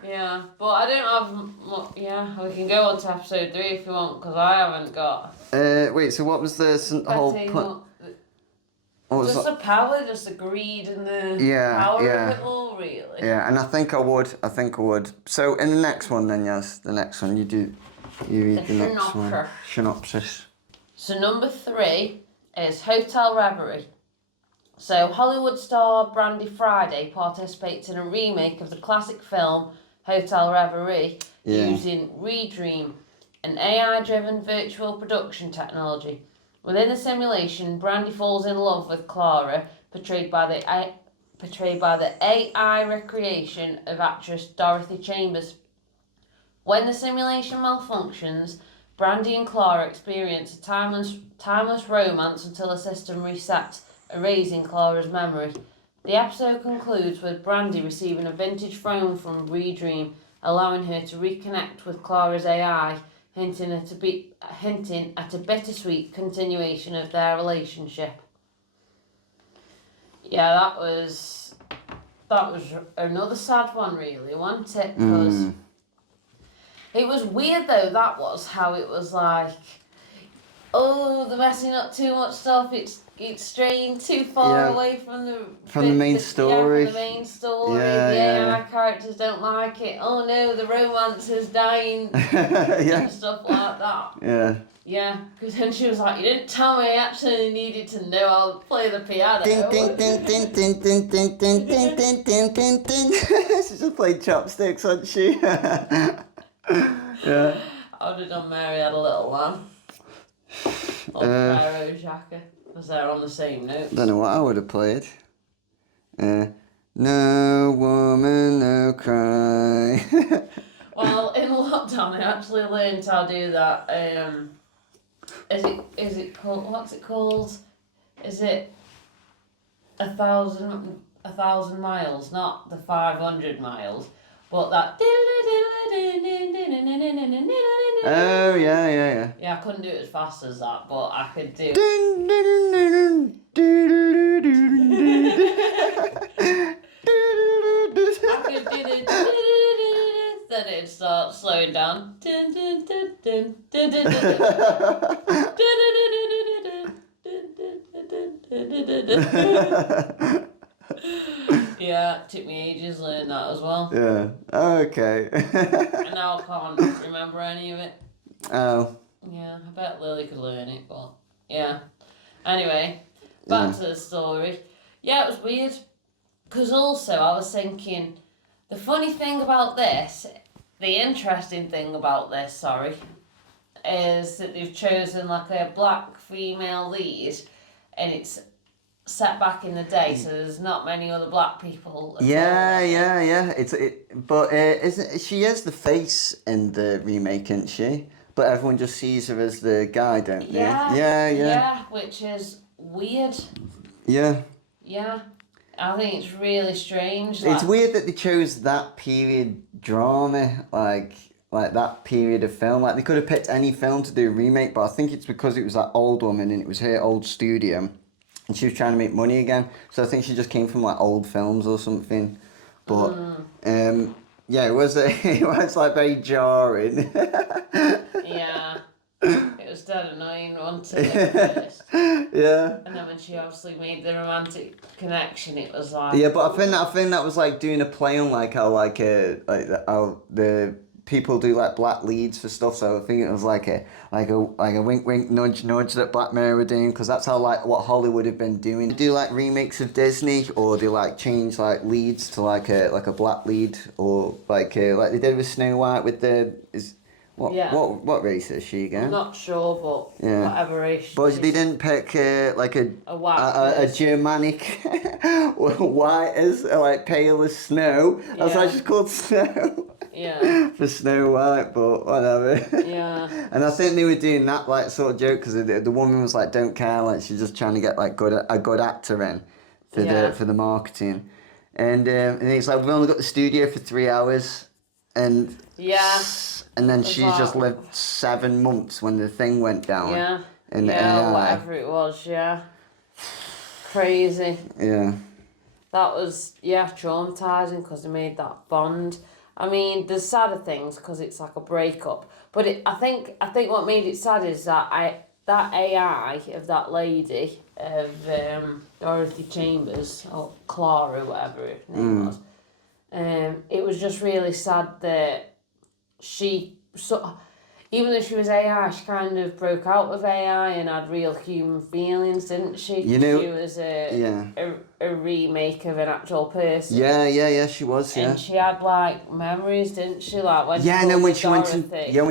yeah, but I don't have. Yeah, we can go on to episode 3 if you want, because I haven't got. Wait. So what was the whole point? Just the power, just the greed and the power of it all, really. Yeah, and I think I would. So in the next one, then yes, the next one you read the next one. Synopsis. So number 3 is Hotel Reverie. So Hollywood star Brandy Friday participates in a remake of the classic film Hotel Reverie Yeah. using Redream, an AI-driven virtual production technology. Within the simulation, Brandy falls in love with Clara, portrayed by the AI recreation of actress Dorothy Chambers. When the simulation malfunctions, Brandy and Clara experience a timeless romance until the system resets, erasing Clara's memory. The episode concludes with Brandy receiving a vintage phone from Redream, allowing her to reconnect with Clara's AI, hinting at a bittersweet continuation of their relationship. Yeah, that was another sad one, really, wasn't it? Because it was weird, though. That was how it was like, oh, they're messing up too much stuff. It's straying too far away from the main story. Yeah, from the main story. Yeah, the yeah. AI characters don't like it. Oh no, the romance is dying. Yeah. And stuff like that. Yeah. Yeah, because then she was like, you didn't tell me I actually needed to know how to play the piano. Ding, ding, ding, ding, ding, ding, ding, ding, ding, ding, ding, ding, ding. She just played chopsticks, hasn't she? Yeah. I would have done Mary Had a Little Lamb. Or Pharaoh Shaka, because they're on the same notes. Don't know what I would have played. No woman, no cry. Well, in lockdown, I actually learned how to do that. Is it called? What's it called? Is it 1,000 miles? Not the 500 miles, but that. Oh yeah. Yeah, I couldn't do it as fast as that, but I could do. I could do the. Then it'd start slowing down. Yeah, it took me ages to learn that as well. Yeah. Okay. And now I can't remember any of it. Oh. Yeah, I bet Lily could learn it, but yeah. Anyway, back to the story. Yeah, it was weird. Because also, I was thinking, the funny thing about this, the interesting thing about this, sorry, is that they've chosen like a black female lead, and it's set back in the day, so there's not many other black people. Yeah. But she is the face in the remake, isn't she? But everyone just sees her as the guy, don't they? Yeah, which is weird. Yeah. Yeah. I think it's really strange. It's weird that they chose that period drama, like that period of film. Like, they could have picked any film to do a remake, but I think it's because it was that old woman and it was her old studio, and she was trying to make money again. So I think she just came from like old films or something. But yeah, it was like very jarring. Yeah. It was dead annoying, wasn't it, at first? Yeah. And then when she obviously made the romantic connection, it was like. Yeah, but I think that was like doing a play on like how how the people do like black leads for stuff. So I think it was like a wink wink nudge nudge that Black Mirror were doing, because that's how like what Hollywood have been doing. They do like remakes of Disney, or they like change like leads to like a black lead, or like they did with Snow White with what race is she again? I'm not sure, but whatever race. But they didn't pick like a Germanic white as like pale as snow. That's why she's called Snow. Yeah. For Snow White, but whatever. Yeah. And I think they were doing that like sort of joke, because the woman was like, don't care, like she's just trying to get like a good actor in for the marketing, and it's like, we've only got the studio for 3 hours, and and then she just lived 7 months when the thing went down. Yeah. And whatever it was. Yeah. Crazy. Yeah. That was traumatizing, because they made that bond. I mean, there's sadder things because it's like a breakup, but I think what made it sad is that that AI of that lady of Dorothy Chambers, or Clara, whatever her name was, it was just really sad that she even though she was AI, she kind of broke out of AI and had real human feelings, didn't she? You know, she was a remake of an actual person. Yeah, she was, yeah. And she had like memories, didn't she? Like when Yeah, she and then when called she went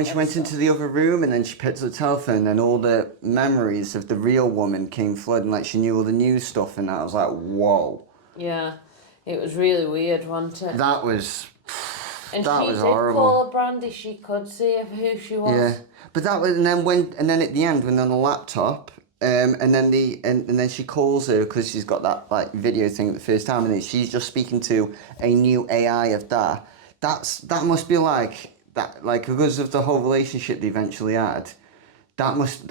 Dorothy into the other room and then she picked up the telephone and all the memories of the real woman came flooding, like she knew all the new stuff and that. I was like, whoa. Yeah, it was really weird, wasn't it? That was And that she was did horrible. call her Brandy. She could see who she was. Yeah, but that was and then at the end when they're on the laptop, and then she calls her because she's got that like video thing at the first time, and then she's just speaking to a new AI of that. That must be like that, like because of the whole relationship they eventually had. That must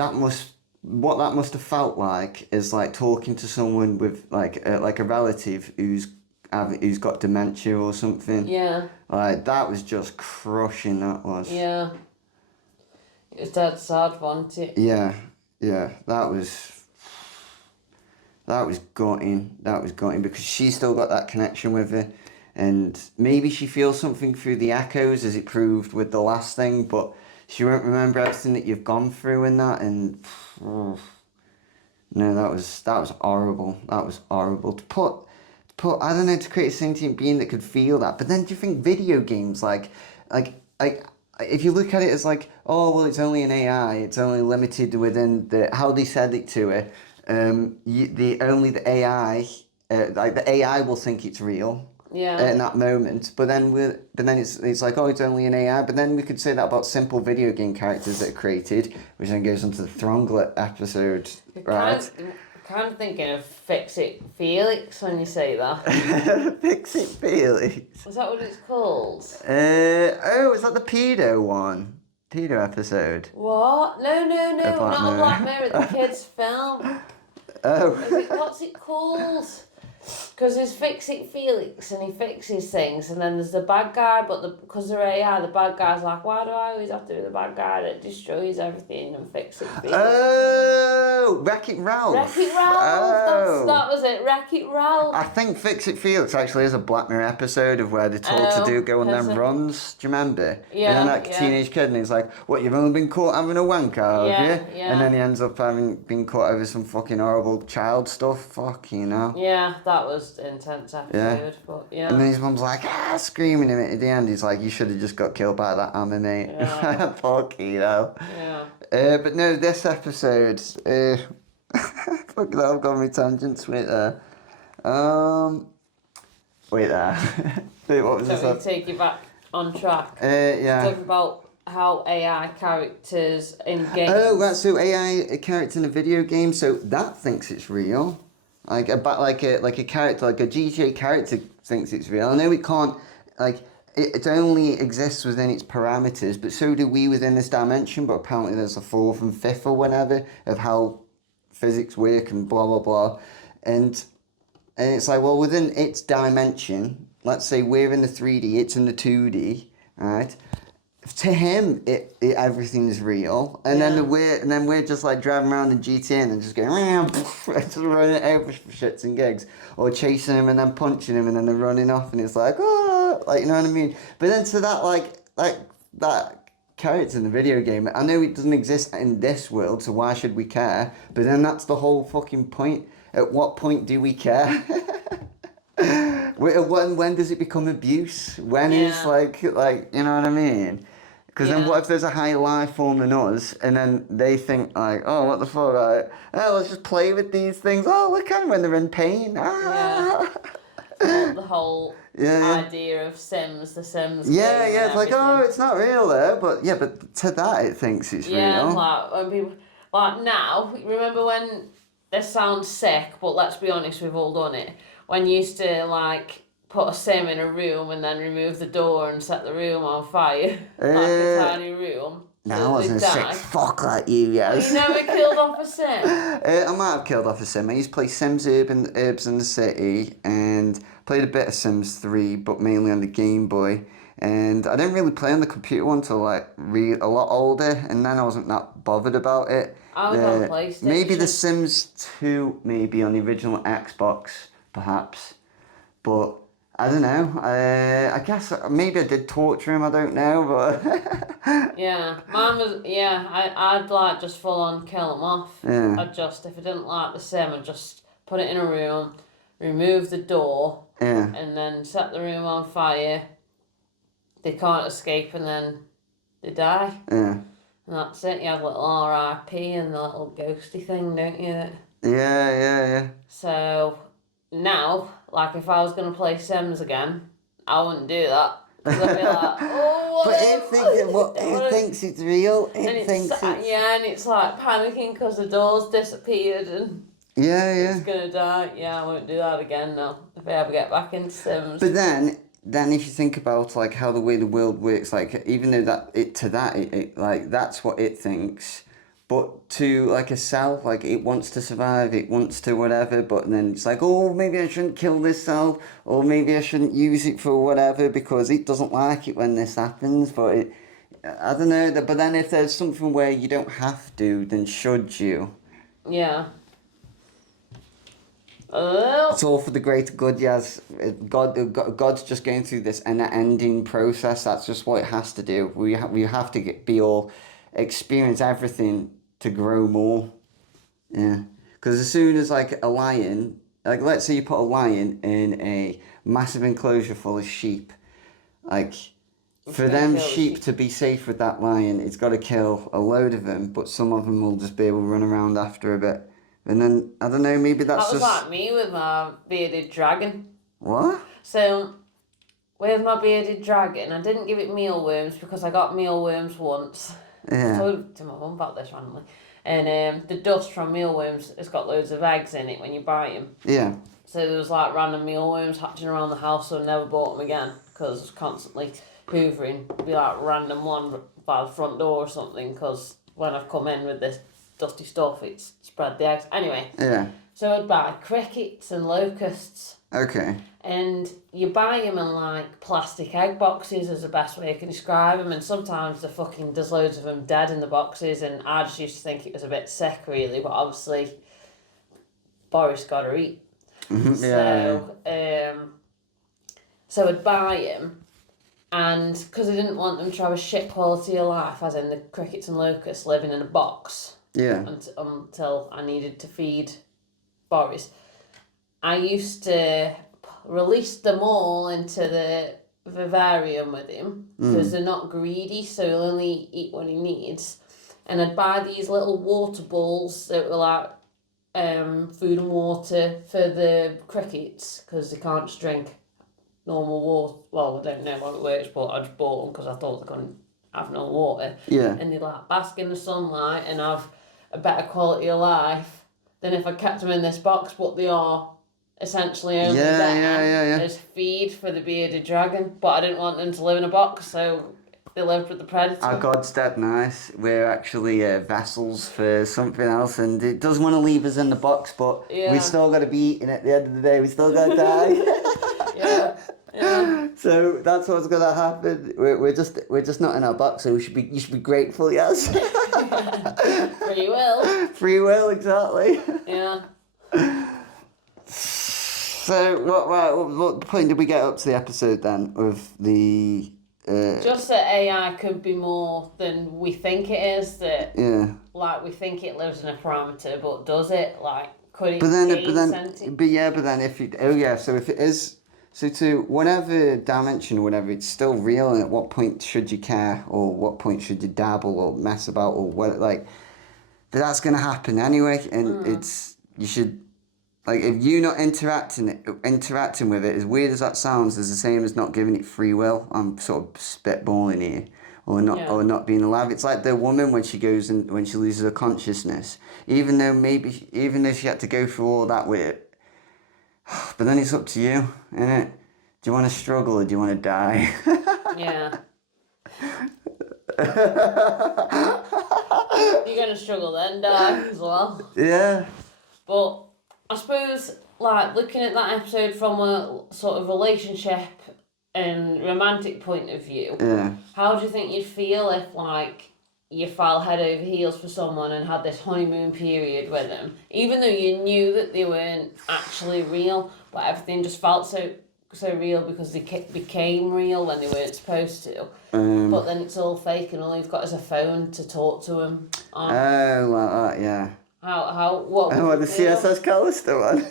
what that must have felt like is like talking to someone with like a relative who's got dementia or something. Yeah. Like that was just crushing. That was. Yeah. It was dead sad, wasn't it? Yeah, that was gutting. That was gutting because she still got that connection with her, and maybe she feels something through the echoes, as it proved with the last thing. But she won't remember everything that you've gone through in that, and no, that was horrible. That was horrible to put. I don't know, to create a sentient being that could feel that. But then do you think video games like if you look at it as like, oh well, it's only an AI, it's only limited within how they said it to it. The AI, like the AI will think it's real. Yeah. In that moment, but then it's like, oh, it's only an AI. But then we could say that about simple video game characters that are created, which then goes into the Thronglet episode, right? Kind of thinking of Fix It Felix when you say that. Fix It Felix. Is that what it's called? Is that the pedo one? Pedo episode. What? No, not a Black Mirror, the kids' film. Oh. What's it called? Because there's Fix It Felix and he fixes things, and then there's the bad guy, but because they're AI, the bad guy's like, why do I always have to be the bad guy that destroys everything and Fix It Felix? Oh, Wreck-It Ralph. Wreck-It Ralph, Oh. that was it, Wreck-It Ralph. I think Fix It Felix actually is a Black Mirror episode of where they're told to go on them runs. Do you remember? Yeah. And then that teenage kid, and he's like, what, you've only been caught having a wank out, have you? Yeah. And then he ends up having been caught over some fucking horrible child stuff. Fuck, you know? Yeah, that was an intense episode, but yeah. And then his mum's like, screaming at him at the end. He's like, you should have just got killed by that hammer, mate. Yeah. Fuck, you know? Yeah. But no, this episode, fuck that, I've got my tangents, wait there. Wait there. Wait, what was this? So we take you back on track. Yeah. Talk about how AI characters in games. Oh, right, so AI a character in a video game, so that thinks it's real. Like a character, like a GTA character thinks it's real. I know it can't, like, it only exists within its parameters, but so do we within this dimension, but apparently there's a fourth and fifth or whatever of how physics work and blah, blah, blah. And it's like, well, within its dimension, let's say we're in the 3D, it's in the 2D, right? To him, it everything's real, and then we're just like driving around in GTA and just going just running over for shits and gigs, or chasing him and then punching him and then they're running off and it's like, oh, like, you know what I mean? But then to that like that character in the video game, I know it doesn't exist in this world, so why should we care? But then that's the whole fucking point. At what point do we care? When does it become abuse? When is like you know what I mean? Because then what if there's a higher life form than us, and then they think like, oh, what the fuck? Like, oh, let's just play with these things. Oh, look at them when they're in pain. Yeah. The whole idea of Sims, the Sims. Yeah, it's like, oh, it's not real there, but to that it thinks it's real. Yeah, like when people like now. Remember when this sounds sick, but let's be honest, we've all done it. When you used to like put a sim in a room and then remove the door and set the room on fire, like a tiny room. No, I wasn't a sick fuck like you, yes. You never killed off a sim? I might have killed off a sim. I used to play Sims Herbs in the City, and played a bit of Sims 3, but mainly on the Game Boy. And I didn't really play on the computer one until like a lot older, and then I wasn't that bothered about it. I was on PlayStation. Maybe the Sims 2, maybe on the original Xbox, perhaps. But I don't know. I guess maybe I did torture him. I don't know, but Yeah, mine was, yeah, I'd like just full on kill them off. yeah, I'd just, if I didn't like the sim, I'd just put it in a room, remove the door, yeah, and then set the room on fire. They can't escape and then they die. yeah, And that's it. You have little RIP and the little ghosty thing, don't you? yeah. So now, like if I was going to play Sims again, I wouldn't do that. Because I'd be like, oh, But it thinks what it thinks it's real. and It it's thinks it's yeah, and it's like panicking because the door's disappeared and yeah. it's gonna die. Yeah, I won't do that again now. If I ever get back into Sims. But then if you think about like how the way the world works, like even though it like that's what it thinks, but to like a cell, like it wants to survive, it wants to whatever, but then it's like, oh, maybe I shouldn't kill this cell, or maybe I shouldn't use it for whatever because it doesn't like it when this happens. But I don't know. But then if there's something where you don't have to, then should you? Yeah. Oh. It's all for the greater good, yes. God's just going through this ending process. That's just what it has to do. We have to be all experience everything to grow more. Yeah, because as soon as like a lion, like let's say you put a lion in a massive enclosure full of sheep, like for them sheep to be safe with that lion, it's got to kill a load of them, but some of them will just be able to run around after a bit. And then, I don't know, maybe that's That was just... like me with my bearded dragon. What? So, with my bearded dragon, I didn't give it mealworms because I got mealworms once. Yeah. I told to my mum about this randomly. And the dust from mealworms has got loads of eggs in it when you buy them. Yeah. So there was like random mealworms hatching around the house, so I never bought them again because I was constantly hoovering. It'd be like random one by the front door or something because when I've come in with this dusty stuff, it's spread the eggs. Anyway, Yeah. so I'd buy crickets and locusts. Okay. And you buy them in like plastic egg boxes is the best way I can describe them. And sometimes there's loads of them dead in the boxes. And I just used to think it was a bit sick really, but obviously Boris got to eat. Yeah. So I'd buy them, and because I didn't want them to have a shit quality of life, as in the crickets and locusts living in a box. Yeah. Until I needed to feed Boris, I used to release them all into the vivarium with him because they're not greedy, so he'll only eat what he needs. And I'd buy these little water balls that were like food and water for the crickets because they can't just drink normal water. Well, I don't know how it works, but I just bought them because I thought they couldn't have no water. Yeah. And they'd like bask in the sunlight and have a better quality of life than if I kept them in this box, but they are essentially only there as feed for the bearded dragon. But I didn't want them to live in a box, so they lived with the predator. Our God's dead nice. We're actually vessels for something else, and it does want to leave us in the box, but we still got to be eating at the end of the day. We still got to die. Yeah. So that's what's gonna happen. We're just not in our box, so you should be grateful, yes. Free will. Free will, exactly. Yeah. So what point did we get up to the episode then of the? Just that AI could be more than we think it is. That like we think it lives in a parameter, but does it? Like could it? But then if it, so if it is. So to whatever dimension or whatever, it's still real, and at what point should you care, or what point should you dabble or mess about, or what, like, but that's going to happen anyway, and you should, like, if you're not interacting with it, as weird as that sounds, is the same as not giving it free will. I'm sort of spitballing here, or not being alive. It's like the woman when she loses her consciousness, even though she had to go through all that with it. But then it's up to you, innit? Do you want to struggle or do you want to die? Yeah. You're going to struggle then, die as well. Yeah. But I suppose, like, looking at that episode from a sort of relationship and romantic point of view, how do you think you'd feel if, like, you fell head over heels for someone and had this honeymoon period with them, even though you knew that they weren't actually real, but everything just felt so so real because they became real when they weren't supposed to. But then it's all fake, and all you've got is a phone to talk to them on. Oh, like that, yeah. What would Oh, the you feel? CSS Callister one.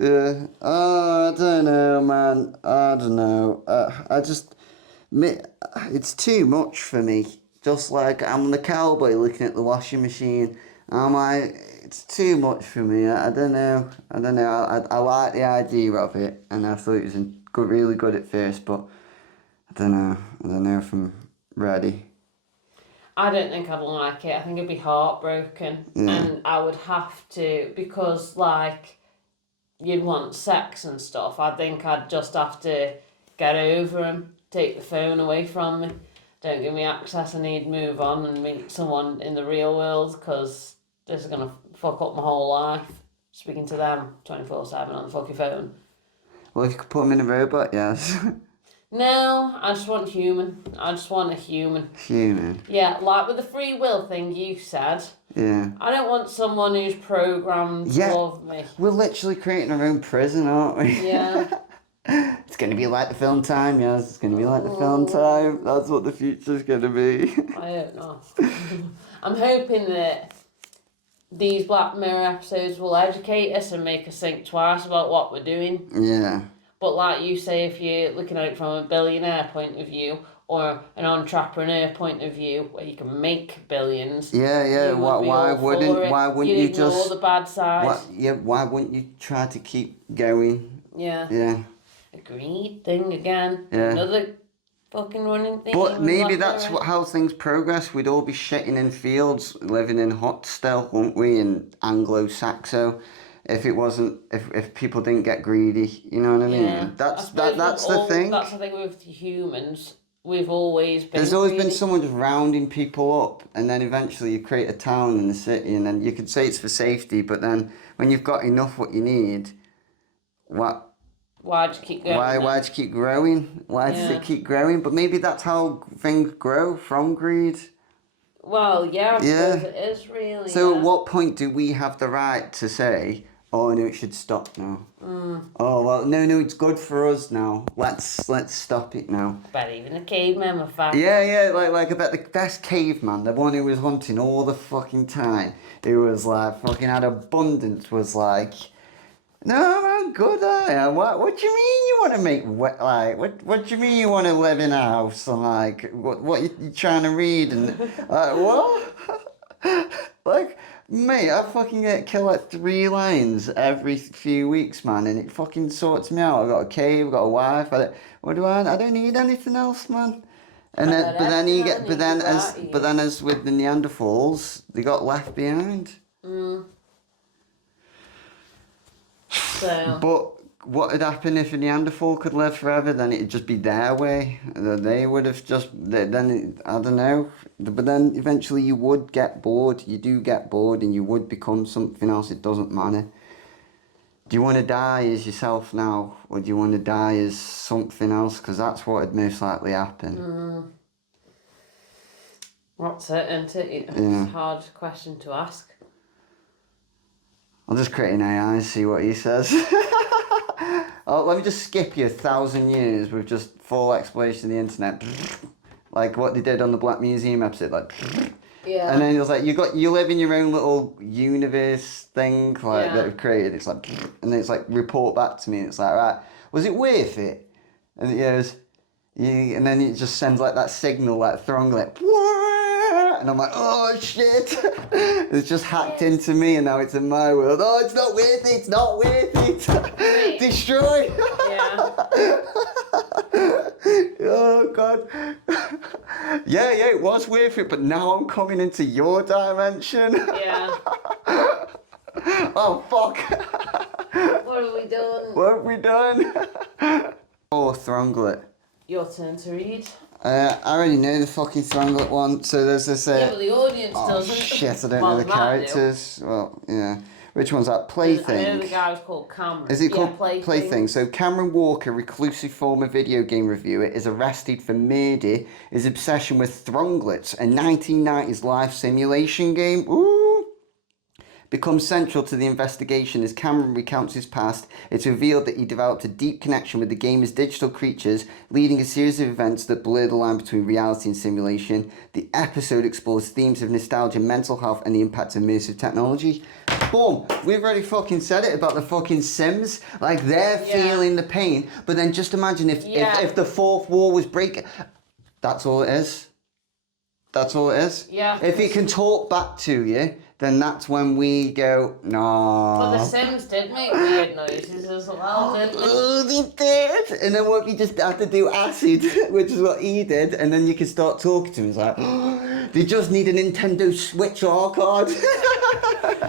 Yeah. Oh, I don't know, man. I don't know. It's too much for me. Just like I'm the cowboy looking at the washing machine. I'm like, it's too much for me. I don't know. I like the idea of it, and I thought it was really good at first, but I don't know. I don't know if I'm ready. I don't think I'd like it. I think I'd be heartbroken, and I would have to, because like you'd want sex and stuff. I think I'd just have to get over him, take the phone away from me. Don't give me access. I need to move on and meet someone in the real world, because this is gonna fuck up my whole life. Speaking to them 24/7 on the fucking phone. Well, if you could put them in a robot, yes. No, I just want human. I just want a human. Human. Yeah, like with the free will thing you said. Yeah. I don't want someone who's programmed to love me. We're literally creating our own prison, aren't we? Yeah. It's going to be like the film time, yes. It's going to be like the film time. That's what the future's going to be. I don't know. I'm hoping that these Black Mirror episodes will educate us and make us think twice about what we're doing. Yeah. But like you say, if you're looking at it from a billionaire point of view or an entrepreneur point of view, where you can make billions. Yeah. Why wouldn't you just ignore the bad side? Why wouldn't you try to keep going? Yeah. Yeah. A greed thing again. Yeah. Another fucking running thing. But maybe that's how things progress. We'd all be shitting in fields, living in hut still, wouldn't we? In Anglo-Saxo. If it wasn't, if people didn't get greedy, you know what I mean? Yeah. That's the thing. That's the thing with humans. We've always been. There's always been greedy. someone just rounding people up, and then eventually you create a town in the city, and then you could say it's for safety, but then when you've got enough what you need, what? Why'd you keep going? Why'd you keep growing? Why does it keep growing? But maybe that's how things grow, from greed. Well, yeah, I suppose it is really. So at what point do we have the right to say, oh no, it should stop now? Oh well, no, it's good for us now. Let's stop it now. But even the cavemen were fat. Yeah, like I bet the best caveman, the one who was hunting all the fucking time, who was like fucking had abundance, was like, no, I'm good. I am. What do you mean you want to make what do you mean you want to live in a house and like what you trying to read and like what? Like, mate, I fucking get killed like 3 lions every few weeks, man, and it fucking sorts me out. I got a cave, I got a wife. I don't need anything else, man. And then, but then as with the Neanderthals, they got left behind. So. But what would happen if a Neanderthal could live forever? Then it'd just be their way. They would have just then I don't know. But then eventually you would get bored. You do get bored, and you would become something else. It doesn't matter. Do you want to die as yourself now, or do you want to die as something else? Because that's what would most likely happen. That's it, isn't it? It's a hard question to ask. I'll just create an AI and see what he says. Let me just skip you 1,000 years with just full explanation of the internet. Like what they did on the Black Museum episode, like. Yeah. And then it was like you live in your own little universe thing that we've created. It's like, and then it's like report back to me. And it's like, right, was it worth it? And it goes, and then it just sends like that signal, like throng, like. And I'm like, oh shit! It's just hacked into me, and now it's in my world. Oh, it's not worth it! It's not worth it! Destroy! Yeah. Oh god. Yeah, it was worth it, but now I'm coming into your dimension. Yeah. Oh fuck! What have we done? What have we done? Oh, Thronglet. Your turn to read. I already know the fucking Thronglet one, so there's this... yeah, but the audience doesn't. Shit, I don't know the characters. Well, yeah. Which one's that? Plaything. I know the guy was called Cameron. Is it called Plaything? So Cameron Walker, reclusive former video game reviewer, is arrested for murder, his obsession with Thronglets, a 1990s life simulation game. Ooh! becomes central to the investigation as Cameron recounts his past. It's revealed that he developed a deep connection with the gamer's digital creatures, leading a series of events that blur the line between reality and simulation. The episode explores themes of nostalgia, mental health, and the impact of immersive technology. Boom! We've already fucking said it about the fucking Sims. Like, they're feeling the pain, but then just imagine if the fourth wall was breaking. That's all it is. That's all it is. Yeah. If he can talk back to you, then that's when we go, no. But the Sims did make weird noises as well, didn't they? Oh, they did. And then what if you just have to do acid, which is what he did, and then you can start talking to him. It's like, oh, they just need a Nintendo Switch R card.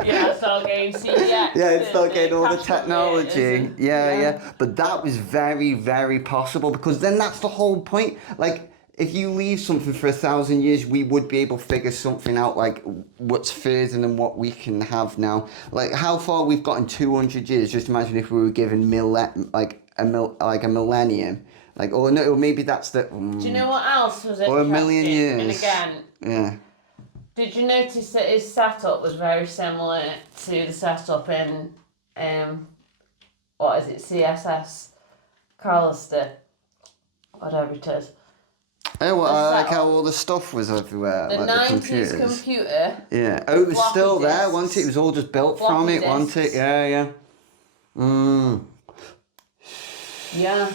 Yeah, start getting CDX. Yeah, start getting all the technology. Yeah. But that was very, very possible, because then that's the whole point. Like, if you leave something for 1,000 years, we would be able to figure something out, like what's further than what we can have now. Like how far we've got in 200 years. Just imagine if we were given a millennium, or maybe that's the. Do you know what else was interesting? Or a million years. And again, yeah. Did you notice that his setup was very similar to the setup in CSS Carlister, whatever it is. Oh, well, I like how all the stuff was everywhere. The like 90s computer. Yeah. Oh, it was still there, disks. wasn't it? It was all just built from it, wasn't it? Yeah. Yeah.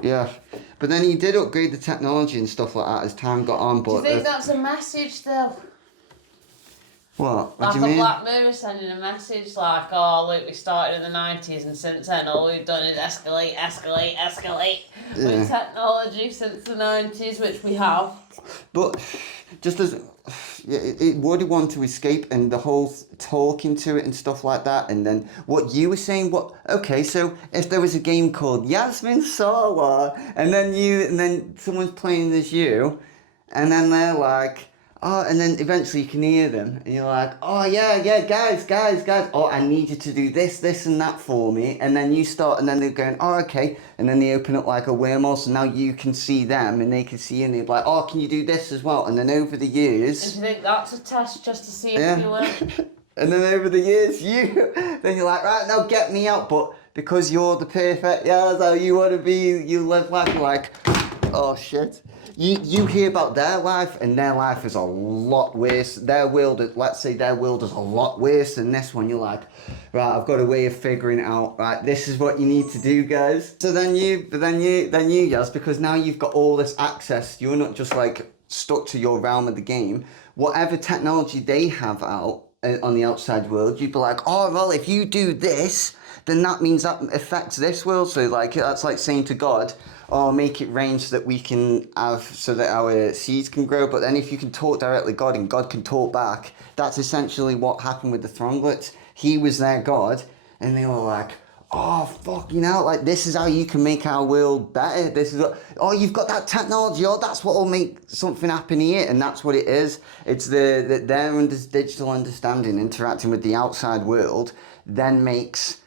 Yeah. But then he did upgrade the technology and stuff like that as time got on. But do you think that's a message, though? What? What like do you mean? Black Mirror sending a message like, oh, look, we started in the 90s and since then all we've done is escalate with technology since the 90s, which we have. But just as it would want to escape, and the whole talking to it and stuff like that, and then what you were saying, okay, so if there was a game called Yasmin Sawa, and then someone's playing as you, and then they're like, oh, and then eventually you can hear them, and you're like, oh, yeah, guys, oh, I need you to do this and that for me, and then you start, and then they're going, oh, okay, and then they open up like a wormhole, so now you can see them, and they can see you, and they're like, oh, can you do this as well? And then over the years... And do you think that's a test just to see if you win? And then over the years, then you're like, right, now get me out, but because you're the perfect, that's how you want to be, you live life like, oh, shit. You hear about their life, and their life is a lot worse. Let's say their world is a lot worse than this one. You're like, right, I've got a way of figuring it out. Right, this is what you need to do, guys. So then you, yes, because now you've got all this access. You're not just like stuck to your realm of the game. Whatever technology they have out on the outside world, you'd be like, oh, well, if you do this, then that means that affects this world. So like that's like saying to God, or make it rain so that we can have, so that our seeds can grow. But then if you can talk directly to God and God can talk back, that's essentially what happened with the Thronglets. He was their God, and they were like, oh, fuck, like, this is how you can make our world better. This is what, oh, you've got that technology, that's what will make something happen here. And that's what it is. It's their digital understanding, interacting with the outside world, then makes...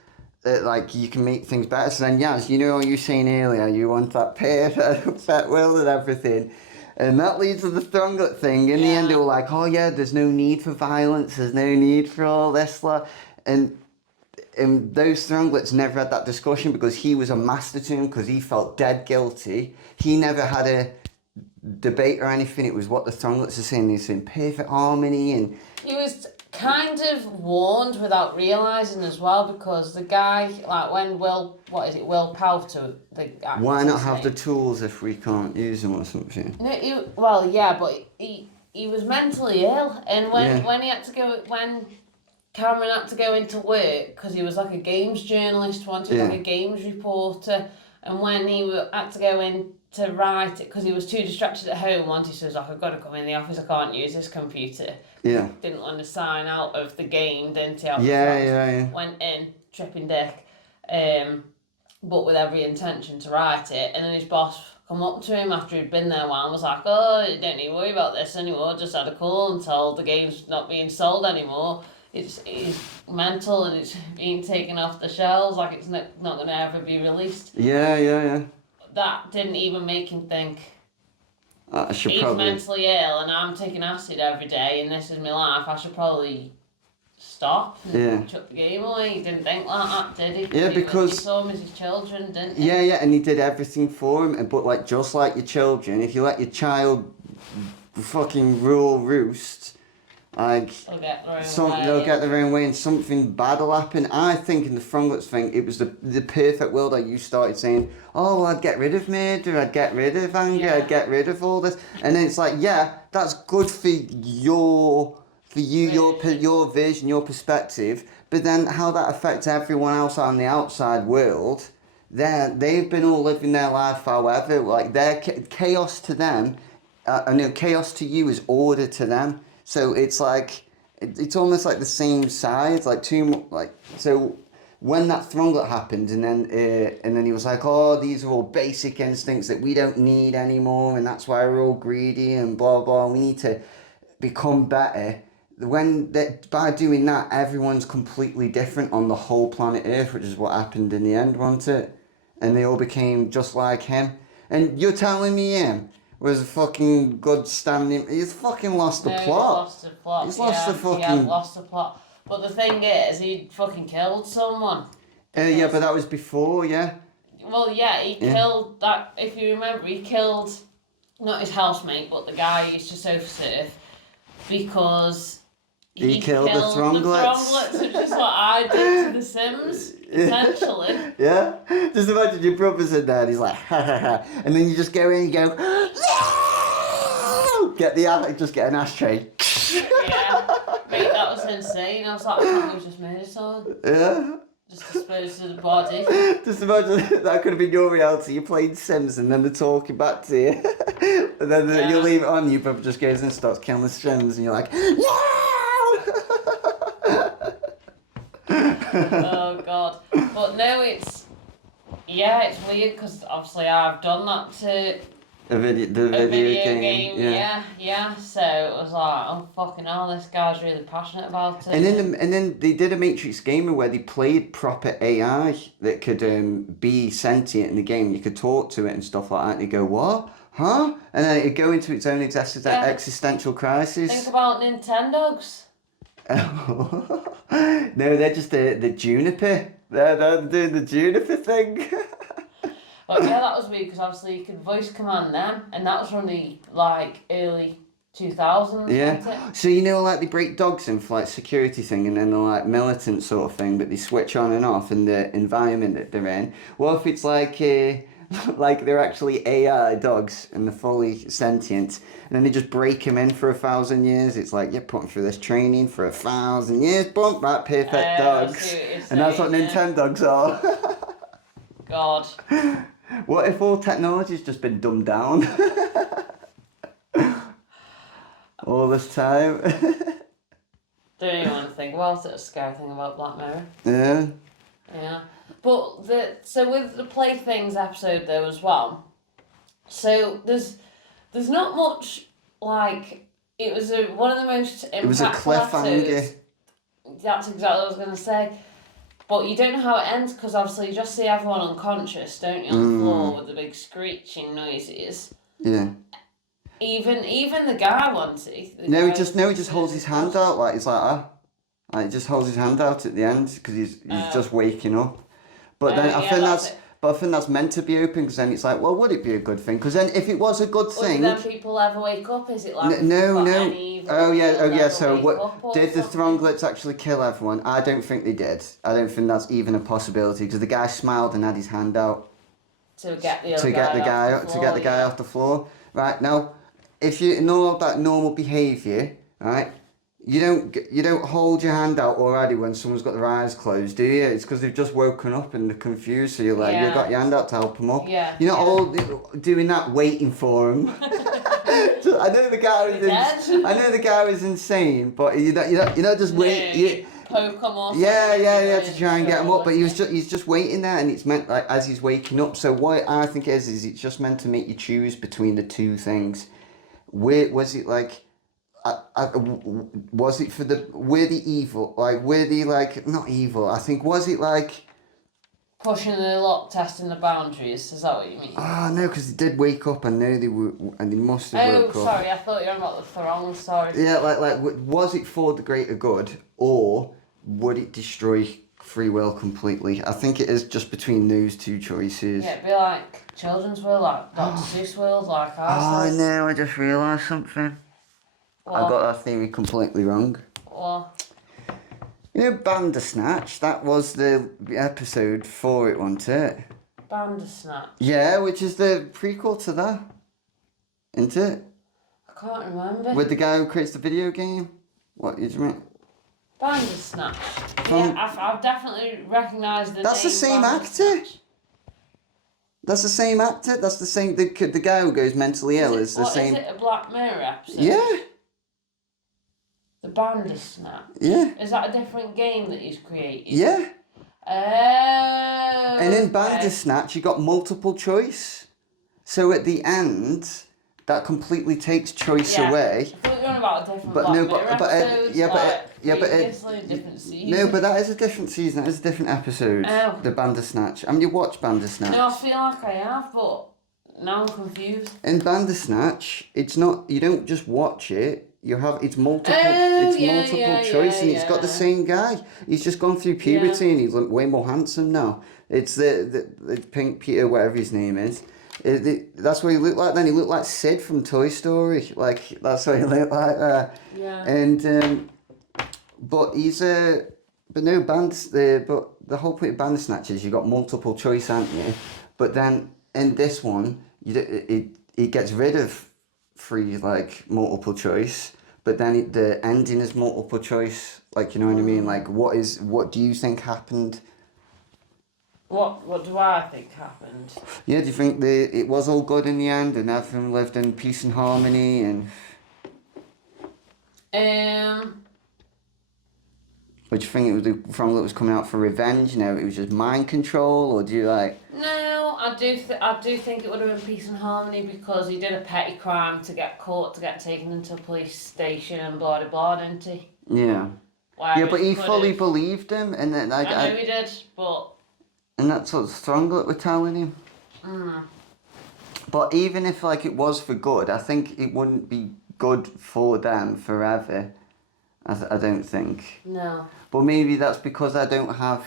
like you can make things better. So then, Yaz, what you were saying earlier, you want that perfect world and everything, and that leads to the Stronglet thing. In the end, they were like, oh yeah, there's no need for violence, there's no need for all this, and those Stronglets never had that discussion because he was a master to him, because he felt dead guilty. He never had a debate or anything. It was what the Stronglets are saying. They're saying perfect harmony, and he was kind of warned without realising as well, because the guy, like when Will Poulter, why not have the tools if we can't use them or something? No, but he was mentally ill, and when Cameron had to go into work, because he was like a games journalist, like a games reporter, and when he had to go in to write it, because he was too distracted at home, he says, like, I've got to come in the office, I can't use this computer. Yeah. Didn't want to sign out of the game, didn't he? Yeah. Went in, tripping dick, but with every intention to write it, and then his boss come up to him after he'd been there a while and was like, oh, you don't need to worry about this anymore, just had a call and told the game's not being sold anymore. It's mental and it's being taken off the shelves, like it's not going to ever be released. Yeah. That didn't even make him think, he's mentally ill and I'm taking acid every day and this is my life, I should probably stop and Yeah. chuck the game away. He didn't think like that, did he? Yeah, because... You saw him as his children, didn't he? Yeah, and he did everything for him. But like, just like your children, if you let your child fucking rule roost, like, they'll get their own way. They'll get their own way, and something bad will happen. I think in the Thronglets thing, it was the perfect world. Like, you started saying, "Oh, I'd get rid of murder, I'd get rid of anger, I'd get rid of all this," and then it's like, yeah, that's good for you, your vision, your perspective. But then how that affects everyone else on the outside world, they've been all living their life however, like their chaos to them, chaos to you is order to them. So it's like, it's almost like the same sides, like so when that Thronglet happened, and then he was like, oh, these are all basic instincts that we don't need anymore, and that's why we're all greedy and blah blah, we need to become better. By doing that, everyone's completely different on the whole planet Earth, which is what happened in the end, wasn't it? And they all became just like him. And you're telling me him was a fucking good standing... He's fucking lost the plot. He's lost the plot. He's lost the fucking... Yeah, lost the plot. But the thing is, he fucking killed someone. Yeah, but that was before, yeah. Well, yeah, he killed that... If you remember, he killed not his housemate, but the guy who used to sofa surf, because... He killed the Thronglets. Which is what I did to The Sims, essentially. Yeah? Just imagine your brother's in there and he's like, ha ha ha. And then you just go in and go, no! Get an ashtray. Yeah. Mate, that was insane. I was like, I can't believe just made it on. Yeah. Just dispose of the body. Just imagine that could have been your reality. You're playing Sims and then they're talking back to you. And then you leave it on, your brother just goes and starts killing the Sims and you're like, no! Oh god. But no, it's weird because obviously I've done that to a video game. Yeah. So it was like, oh fucking hell, this guy's really passionate about it. And then they did a Matrix game where they played proper AI that could be sentient in the game. You could talk to it and stuff like that. You go, what? Huh? And then it'd go into its own existential crisis. Think about Nintendogs. No, they're just the Juniper. They're doing the Juniper thing. But yeah, that was weird because obviously you could voice command them, and that was from the early 2000s. Yeah. So you know, like they break dogs in for like security thing, and then they're like militant sort of thing, but they switch on and off in the environment that they're in. Well, if it's like like they're actually AI dogs and they're fully sentient, and then they just break them in for 1,000 years. It's like, you're putting through this training for 1,000 years, boom, right, perfect dogs. And that's what Nintendogs are. God. What if all technology's just been dumbed down? All this time. Don't even want to think about it. A scary thing about Black Mirror. Yeah. Yeah. But so with the Playthings episode though as well, so there's not much it was one of the most impactful It was a cliffhanger. episodes. That's exactly what I was going to say. But you don't know how it ends because obviously you just see everyone unconscious, don't you, on the floor with the big screeching noises. Yeah. Even the guy wanted. He just holds his hand out like he's like he just holds his hand out at the end because he's just waking up. But then I think that's meant to be open because then it's like, well, would it be a good thing? Because then if it was a good thing... Would then people ever wake up? Is it like... No. Oh yeah, so what... Did the Thronglets actually kill everyone? I don't think they did. I don't think that's even a possibility because the guy smiled and had his hand out. To get the guy off the floor. Right, now, if you know that normal behaviour, right... You don't hold your hand out already when someone's got their eyes closed, do you? It's because they've just woken up and they're confused, so you've got your hand out to help them up. Yeah. You're not all doing that waiting for them. I know the guy was insane, but you're not just waiting. Poke them off. Yeah, to try and get him up, but he's just waiting there, and it's meant like as he's waking up. So what I think is it's just meant to make you choose between the two things. Was it like? Was it for the... Were the evil... Like, were they, like... Not evil. I think, was it, like... pushing the luck, testing the boundaries. Is that what you mean? Oh no, because they did wake up. I know they were, and they must have woke up. Oh, sorry, I thought you were on about the throng. Sorry. Yeah, was it for the greater good, or would it destroy free will completely? I think it is just between those two choices. Yeah, it'd be like children's world, like Dr. Seuss world, like ours. Oh no, I just realised something. What? I got that theory completely wrong. What? You know Bandersnatch? That was the episode for it, wasn't it? Bandersnatch? Yeah, which is the prequel to that. Isn't it? I can't remember. With the guy who creates the video game? What do you mean? Bandersnatch. Yeah, I've definitely recognised the That's name the same actor. That's the same actor. That's the same. The guy who goes mentally ill is the same. Is it a Black Mirror episode? Yeah. The Bandersnatch. Yeah. Is that a different game that he's created? Yeah. Oh. And in Bandersnatch, you got multiple choice. So at the end, that completely takes choice away. I thought you were on about a different But Black no, Mirror episodes, different season. No, but that is a different season. That is a different episode. Oh. The Bandersnatch. I mean, you watch Bandersnatch. No, I feel like I have, but now I'm confused. In Bandersnatch, it's not. You don't just watch it. You have it's multiple. Choice, and it's got the same guy. He's just gone through puberty, and he's way more handsome now. It's the Pink Peter, whatever his name is. That's what he looked like then. He looked like Sid from Toy Story. Like, that's what he looked like. Yeah. And, but he's but no, but the whole point of Bandersnatch is you got multiple choice, haven't you? But then in this one, it gets rid of free, like, multiple choice, but then the ending is multiple choice. Like, you know what I mean? Like, what do you think happened? What do I think happened? Yeah, do you think it was all good in the end and everyone lived in peace and harmony and... Or do you think it was the Throng that was coming out for revenge? You know, it was just mind control, or do you like... No, I do think it would have been peace and harmony because he did a petty crime to get caught, to get taken into a police station and blah, blah, blah, didn't he? Yeah. Yeah, but he fully believed him, and then... I know he did, but... And that's what Throng were telling him. Mm. But even if, like, it was for good, I think it wouldn't be good for them forever. I don't think. No. But maybe that's because I don't have...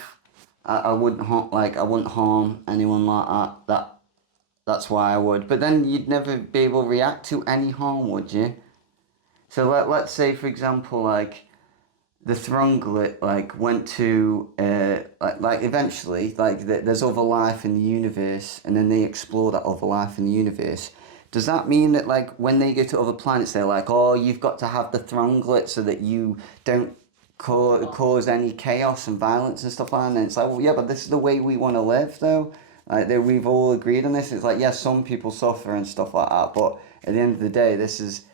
I wouldn't harm anyone like that. That's why I would. But then you'd never be able to react to any harm, would you? So let's say, for example, like... The Thronglet, like, went to, eventually, like, there's other life in the universe, and then they explore that other life in the universe. Does that mean that, like, when they go to other planets, they're like, oh, you've got to have the Thronglet so that you don't cause any chaos and violence and stuff like that? And it's like, well, yeah, but this is the way we want to live, though. Like, we've all agreed on this. It's like, yes, some people suffer and stuff like that, but at the end of the day, this is...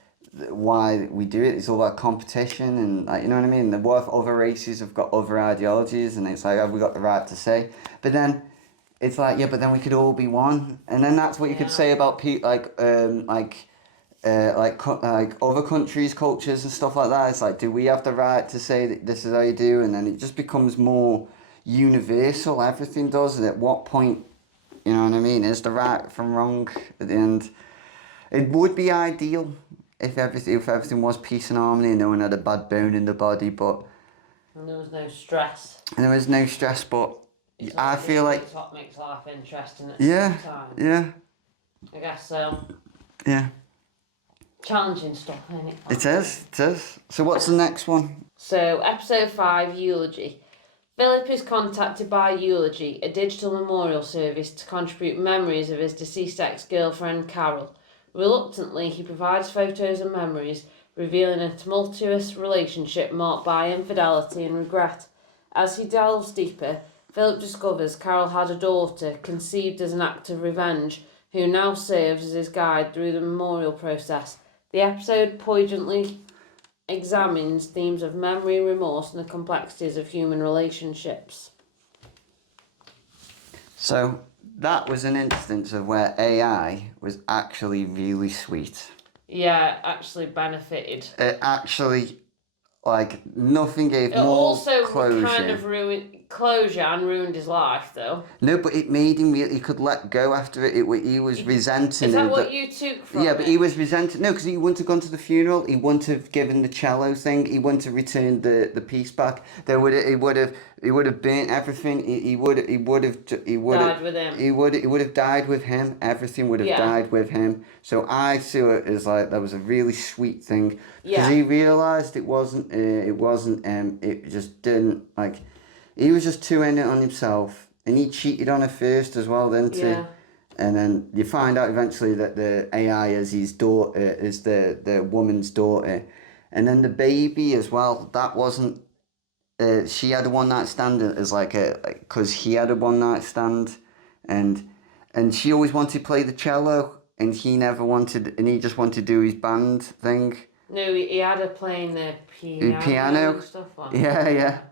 why we do it. It's all about competition and, like, you know what I mean? What if other races have got other ideologies, and it's like, have we got the right to say? But then it's like, yeah, but then we could all be one, and then that's what you could say about other countries, cultures and stuff like that. It's like, do we have the right to say that this is how you do? And then it just becomes more universal. Everything does. And at what point, you know what I mean, is the right from wrong at the end? It would be ideal if everything was peace and harmony and no one had a bad bone in the body, but... And there was no stress. And there was no stress, but I feel like... It's what makes life interesting at the same time. Yeah. I guess so. Yeah. Challenging stuff, isn't it? It is. So what's the next one? So, episode 5, Eulogy. Philip is contacted by Eulogy, a digital memorial service, to contribute memories of his deceased ex-girlfriend, Carol. Reluctantly, he provides photos and memories, revealing a tumultuous relationship marked by infidelity and regret. As he delves deeper, Philip discovers Carol had a daughter, conceived as an act of revenge, who now serves as his guide through the memorial process. The episode poignantly examines themes of memory, remorse, and the complexities of human relationships. So... that was an instance of where AI was actually really sweet. Yeah, actually benefited. It actually Like, nothing gave It more also closure. kind of ruined closure and ruined his life, though. No, but it made him he could let go after it. He was resenting. Is that what you took from Yeah, it? but he was resenting. No, because he wouldn't have gone to the funeral. He wouldn't have given the cello thing. He wouldn't have returned the piece back. He would have burnt everything. He would have Died with him. He would have died with him. Everything would have died with him. So I saw it as like that was a really sweet thing because he realised it wasn't. It just didn't like. He was just too in it on himself, and he cheated on her first as well, didn't he? And then you find out eventually that the AI is his daughter, is the woman's daughter, and then the baby as well. That wasn't. She had a one night stand as because he had a one night stand, and she always wanted to play the cello, and he never wanted, and he just wanted to do his band thing. No, he had her playing the piano. And stuff like that.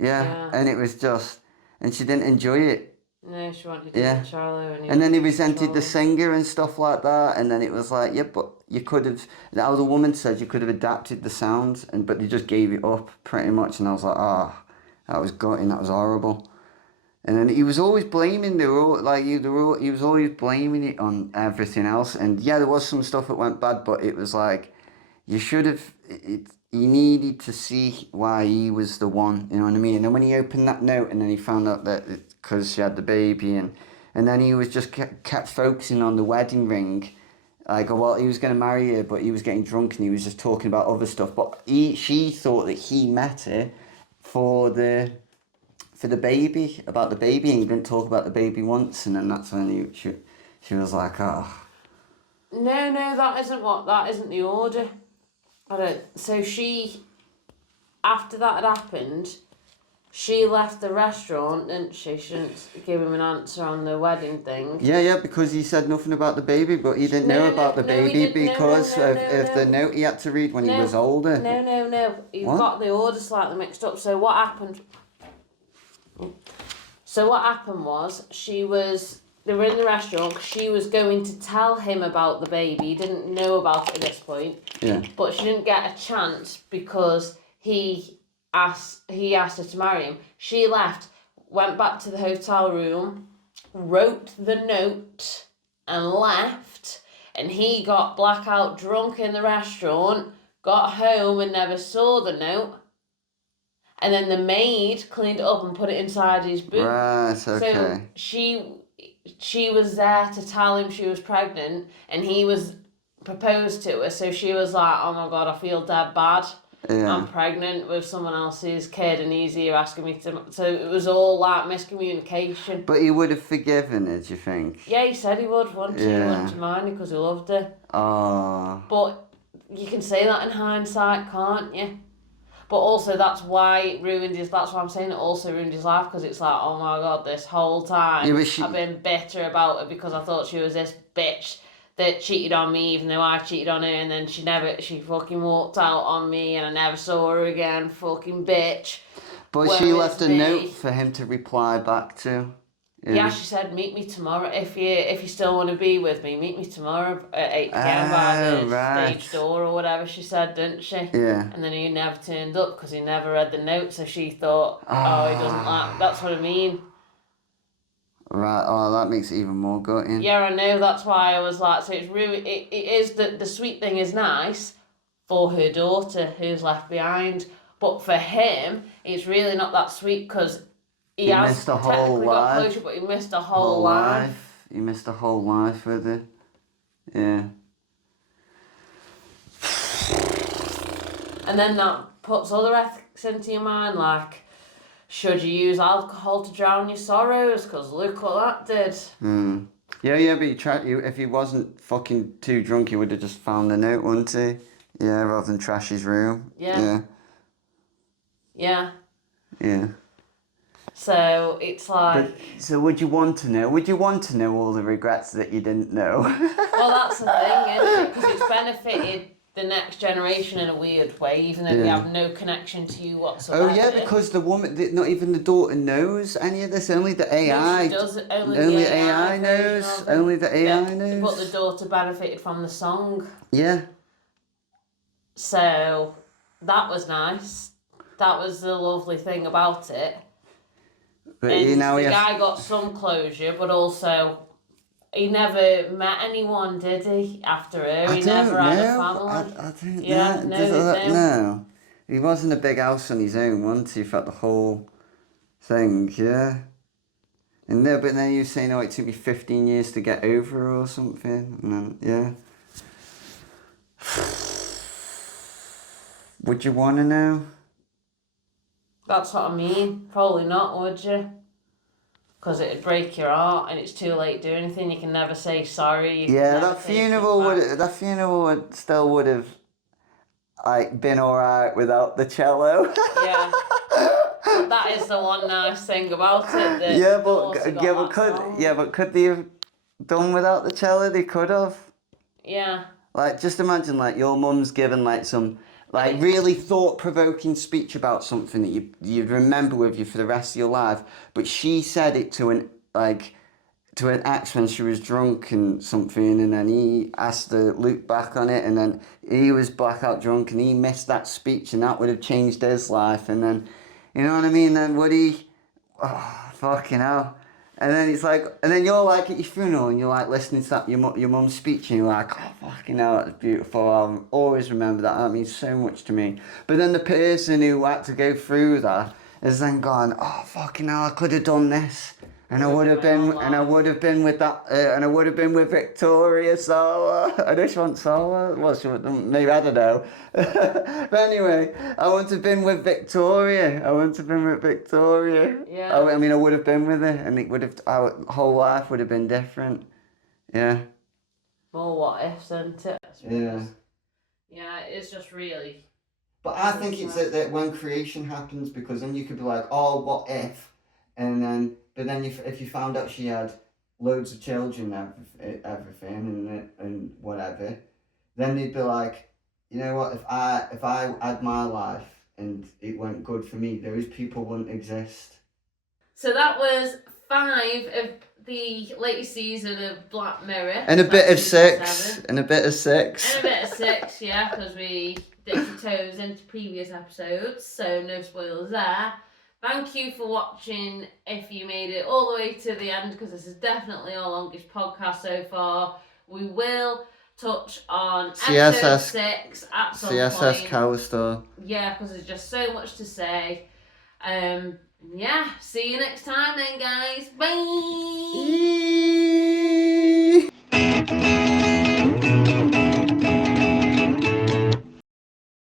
Yeah, and it was just, and she didn't enjoy it. No, she wanted to do the cello. And then he resented the singer and stuff like that, and then it was like, yeah, but you could have, the older woman said you could have adapted the sounds, but they just gave it up pretty much, and I was like, that was gutting, that was horrible. And then he was always blaming he was always blaming it on everything else, and yeah, there was some stuff that went bad, but it was like, you should have, he needed to see why he was the one, you know what I mean? And then when he opened that note and then he found out that because she had the baby and then he was just kept focusing on the wedding ring. Like, well, he was going to marry her, but he was getting drunk and he was just talking about other stuff. But she thought that he met her for the baby, about the baby, and he didn't talk about the baby once. And then that's when she was like, oh. No, that isn't the order. So after that had happened, she left the restaurant, didn't she? She didn't give him an answer on the wedding thing. Yeah, because he said nothing about the baby, but he didn't know about the baby because of the note he had to read when he was older. No. You've got the order slightly mixed up. So what happened was, they were in the restaurant, she was going to tell him about the baby. He didn't know about it at this point. Yeah. But she didn't get a chance because he asked her to marry him. She left, went back to the hotel room, wrote the note and left, and he got blackout drunk in the restaurant, got home and never saw the note. And then the maid cleaned it up and put it inside his boot. Right, okay. So she was there to tell him she was pregnant, and he was proposed to her, so she was like, oh my god, I feel dead bad. Yeah. I'm pregnant with someone else's kid and he's here asking me to... So it was all like miscommunication. But he would have forgiven her, do you think? Yeah, he said he would, wouldn't he? He wouldn't mind because he loved her. Oh. But you can say that in hindsight, can't you? But also that's why it ruined that's why I'm saying it also ruined his life, because it's like, oh my god, this whole time I've been bitter about her because I thought she was this bitch that cheated on me even though I cheated on her, and then she fucking walked out on me and I never saw her again, fucking bitch. But she left a note for him to reply back to. Yeah, she said, meet me tomorrow. If you still want to be with me, meet me tomorrow at 8 p.m. by the stage door or whatever she said, didn't she? Yeah. And then he never turned up because he never read the note, so she thought, he doesn't like... That's what I mean. Right, that makes it even more gutting. Yeah, I know, that's why I was like... So it's really... It is that the sweet thing is nice for her daughter who's left behind, but for him, it's really not that sweet because... He has missed a whole life. Got closure, but he missed a whole life. He missed a whole life with it. Yeah. And then that puts other ethics into your mind, like, should you use alcohol to drown your sorrows? Because look what that did. Yeah, but if he wasn't fucking too drunk, he would have just found the note, wouldn't he? Yeah, rather than trash his room. Yeah. So it's like... So would you want to know? Would you want to know all the regrets that you didn't know? Well, that's the thing, isn't it? Because it's benefited the next generation in a weird way, even though they have no connection to you whatsoever. Oh yeah, because the woman, not even the daughter knows any of this. Only the AI. No, she does. Only the AI knows. Only the AI knows. But the daughter benefited from the song. Yeah. So... that was nice. That was the lovely thing about it. But And you know, the guy got some closure, but also he never met anyone, did he? After her, he never had a family. I don't Yeah, know. no. No, he was in a big house on his own, wasn't he? For the whole thing, yeah. And no, but then you were saying, oh, it took me 15 years to get over her or something. And then, yeah. Would you want to know? That's what I mean. Probably not, would you? Because it'd break your heart, and it's too late to do anything. You can never say sorry. Yeah, that funeral would have like been alright without the cello. Yeah. But that is the one nice thing about it. That but could they have done without the cello? They could have. Yeah. Like, just imagine, like, your mum's given, like, some, like, really thought-provoking speech about something that you'd remember with you for the rest of your life, but she said it to an ex when she was drunk and something, and then he asked to look back on it, and then he was blackout drunk, and he missed that speech, and that would have changed his life, and then, you know what I mean, then would he, oh, fucking hell. And then it's like, and then you're like at your funeral and you're like listening to that, your mum's speech, and you're like, oh, fucking hell, that's beautiful. I'll always remember that. That means so much to me. But then the person who had to go through that has then gone, oh, fucking hell, I could have done this. And I would have been with that, and I would have been with Victoria Sala. I just want Sala. Well, maybe, I don't know. But anyway, I wouldn't have been with Victoria. Yeah. I mean, I would have been with her, and it would have, our whole life would have been different. Yeah. More what ifs, isn't it? Yeah. Yeah, it's just really. But I think it's that when creation happens, because then you could be like, oh, what if? And then, but then if you found out she had loads of children, everything and whatever, then they'd be like, you know what? If I had my life and it went good for me, those people wouldn't exist. So that was 5 of the latest season of Black Mirror. And a bit of 6. 7. And a bit of 6. And a bit of 6, yeah, because we dipped our toes into previous episodes, so no spoilers there. Thank you for watching if you made it all the way to the end, because this is definitely our longest podcast so far. We will touch on episode 6 at some CSS point. Cow Store. Yeah, because there's just so much to say. Yeah, see you next time then, guys. Bye!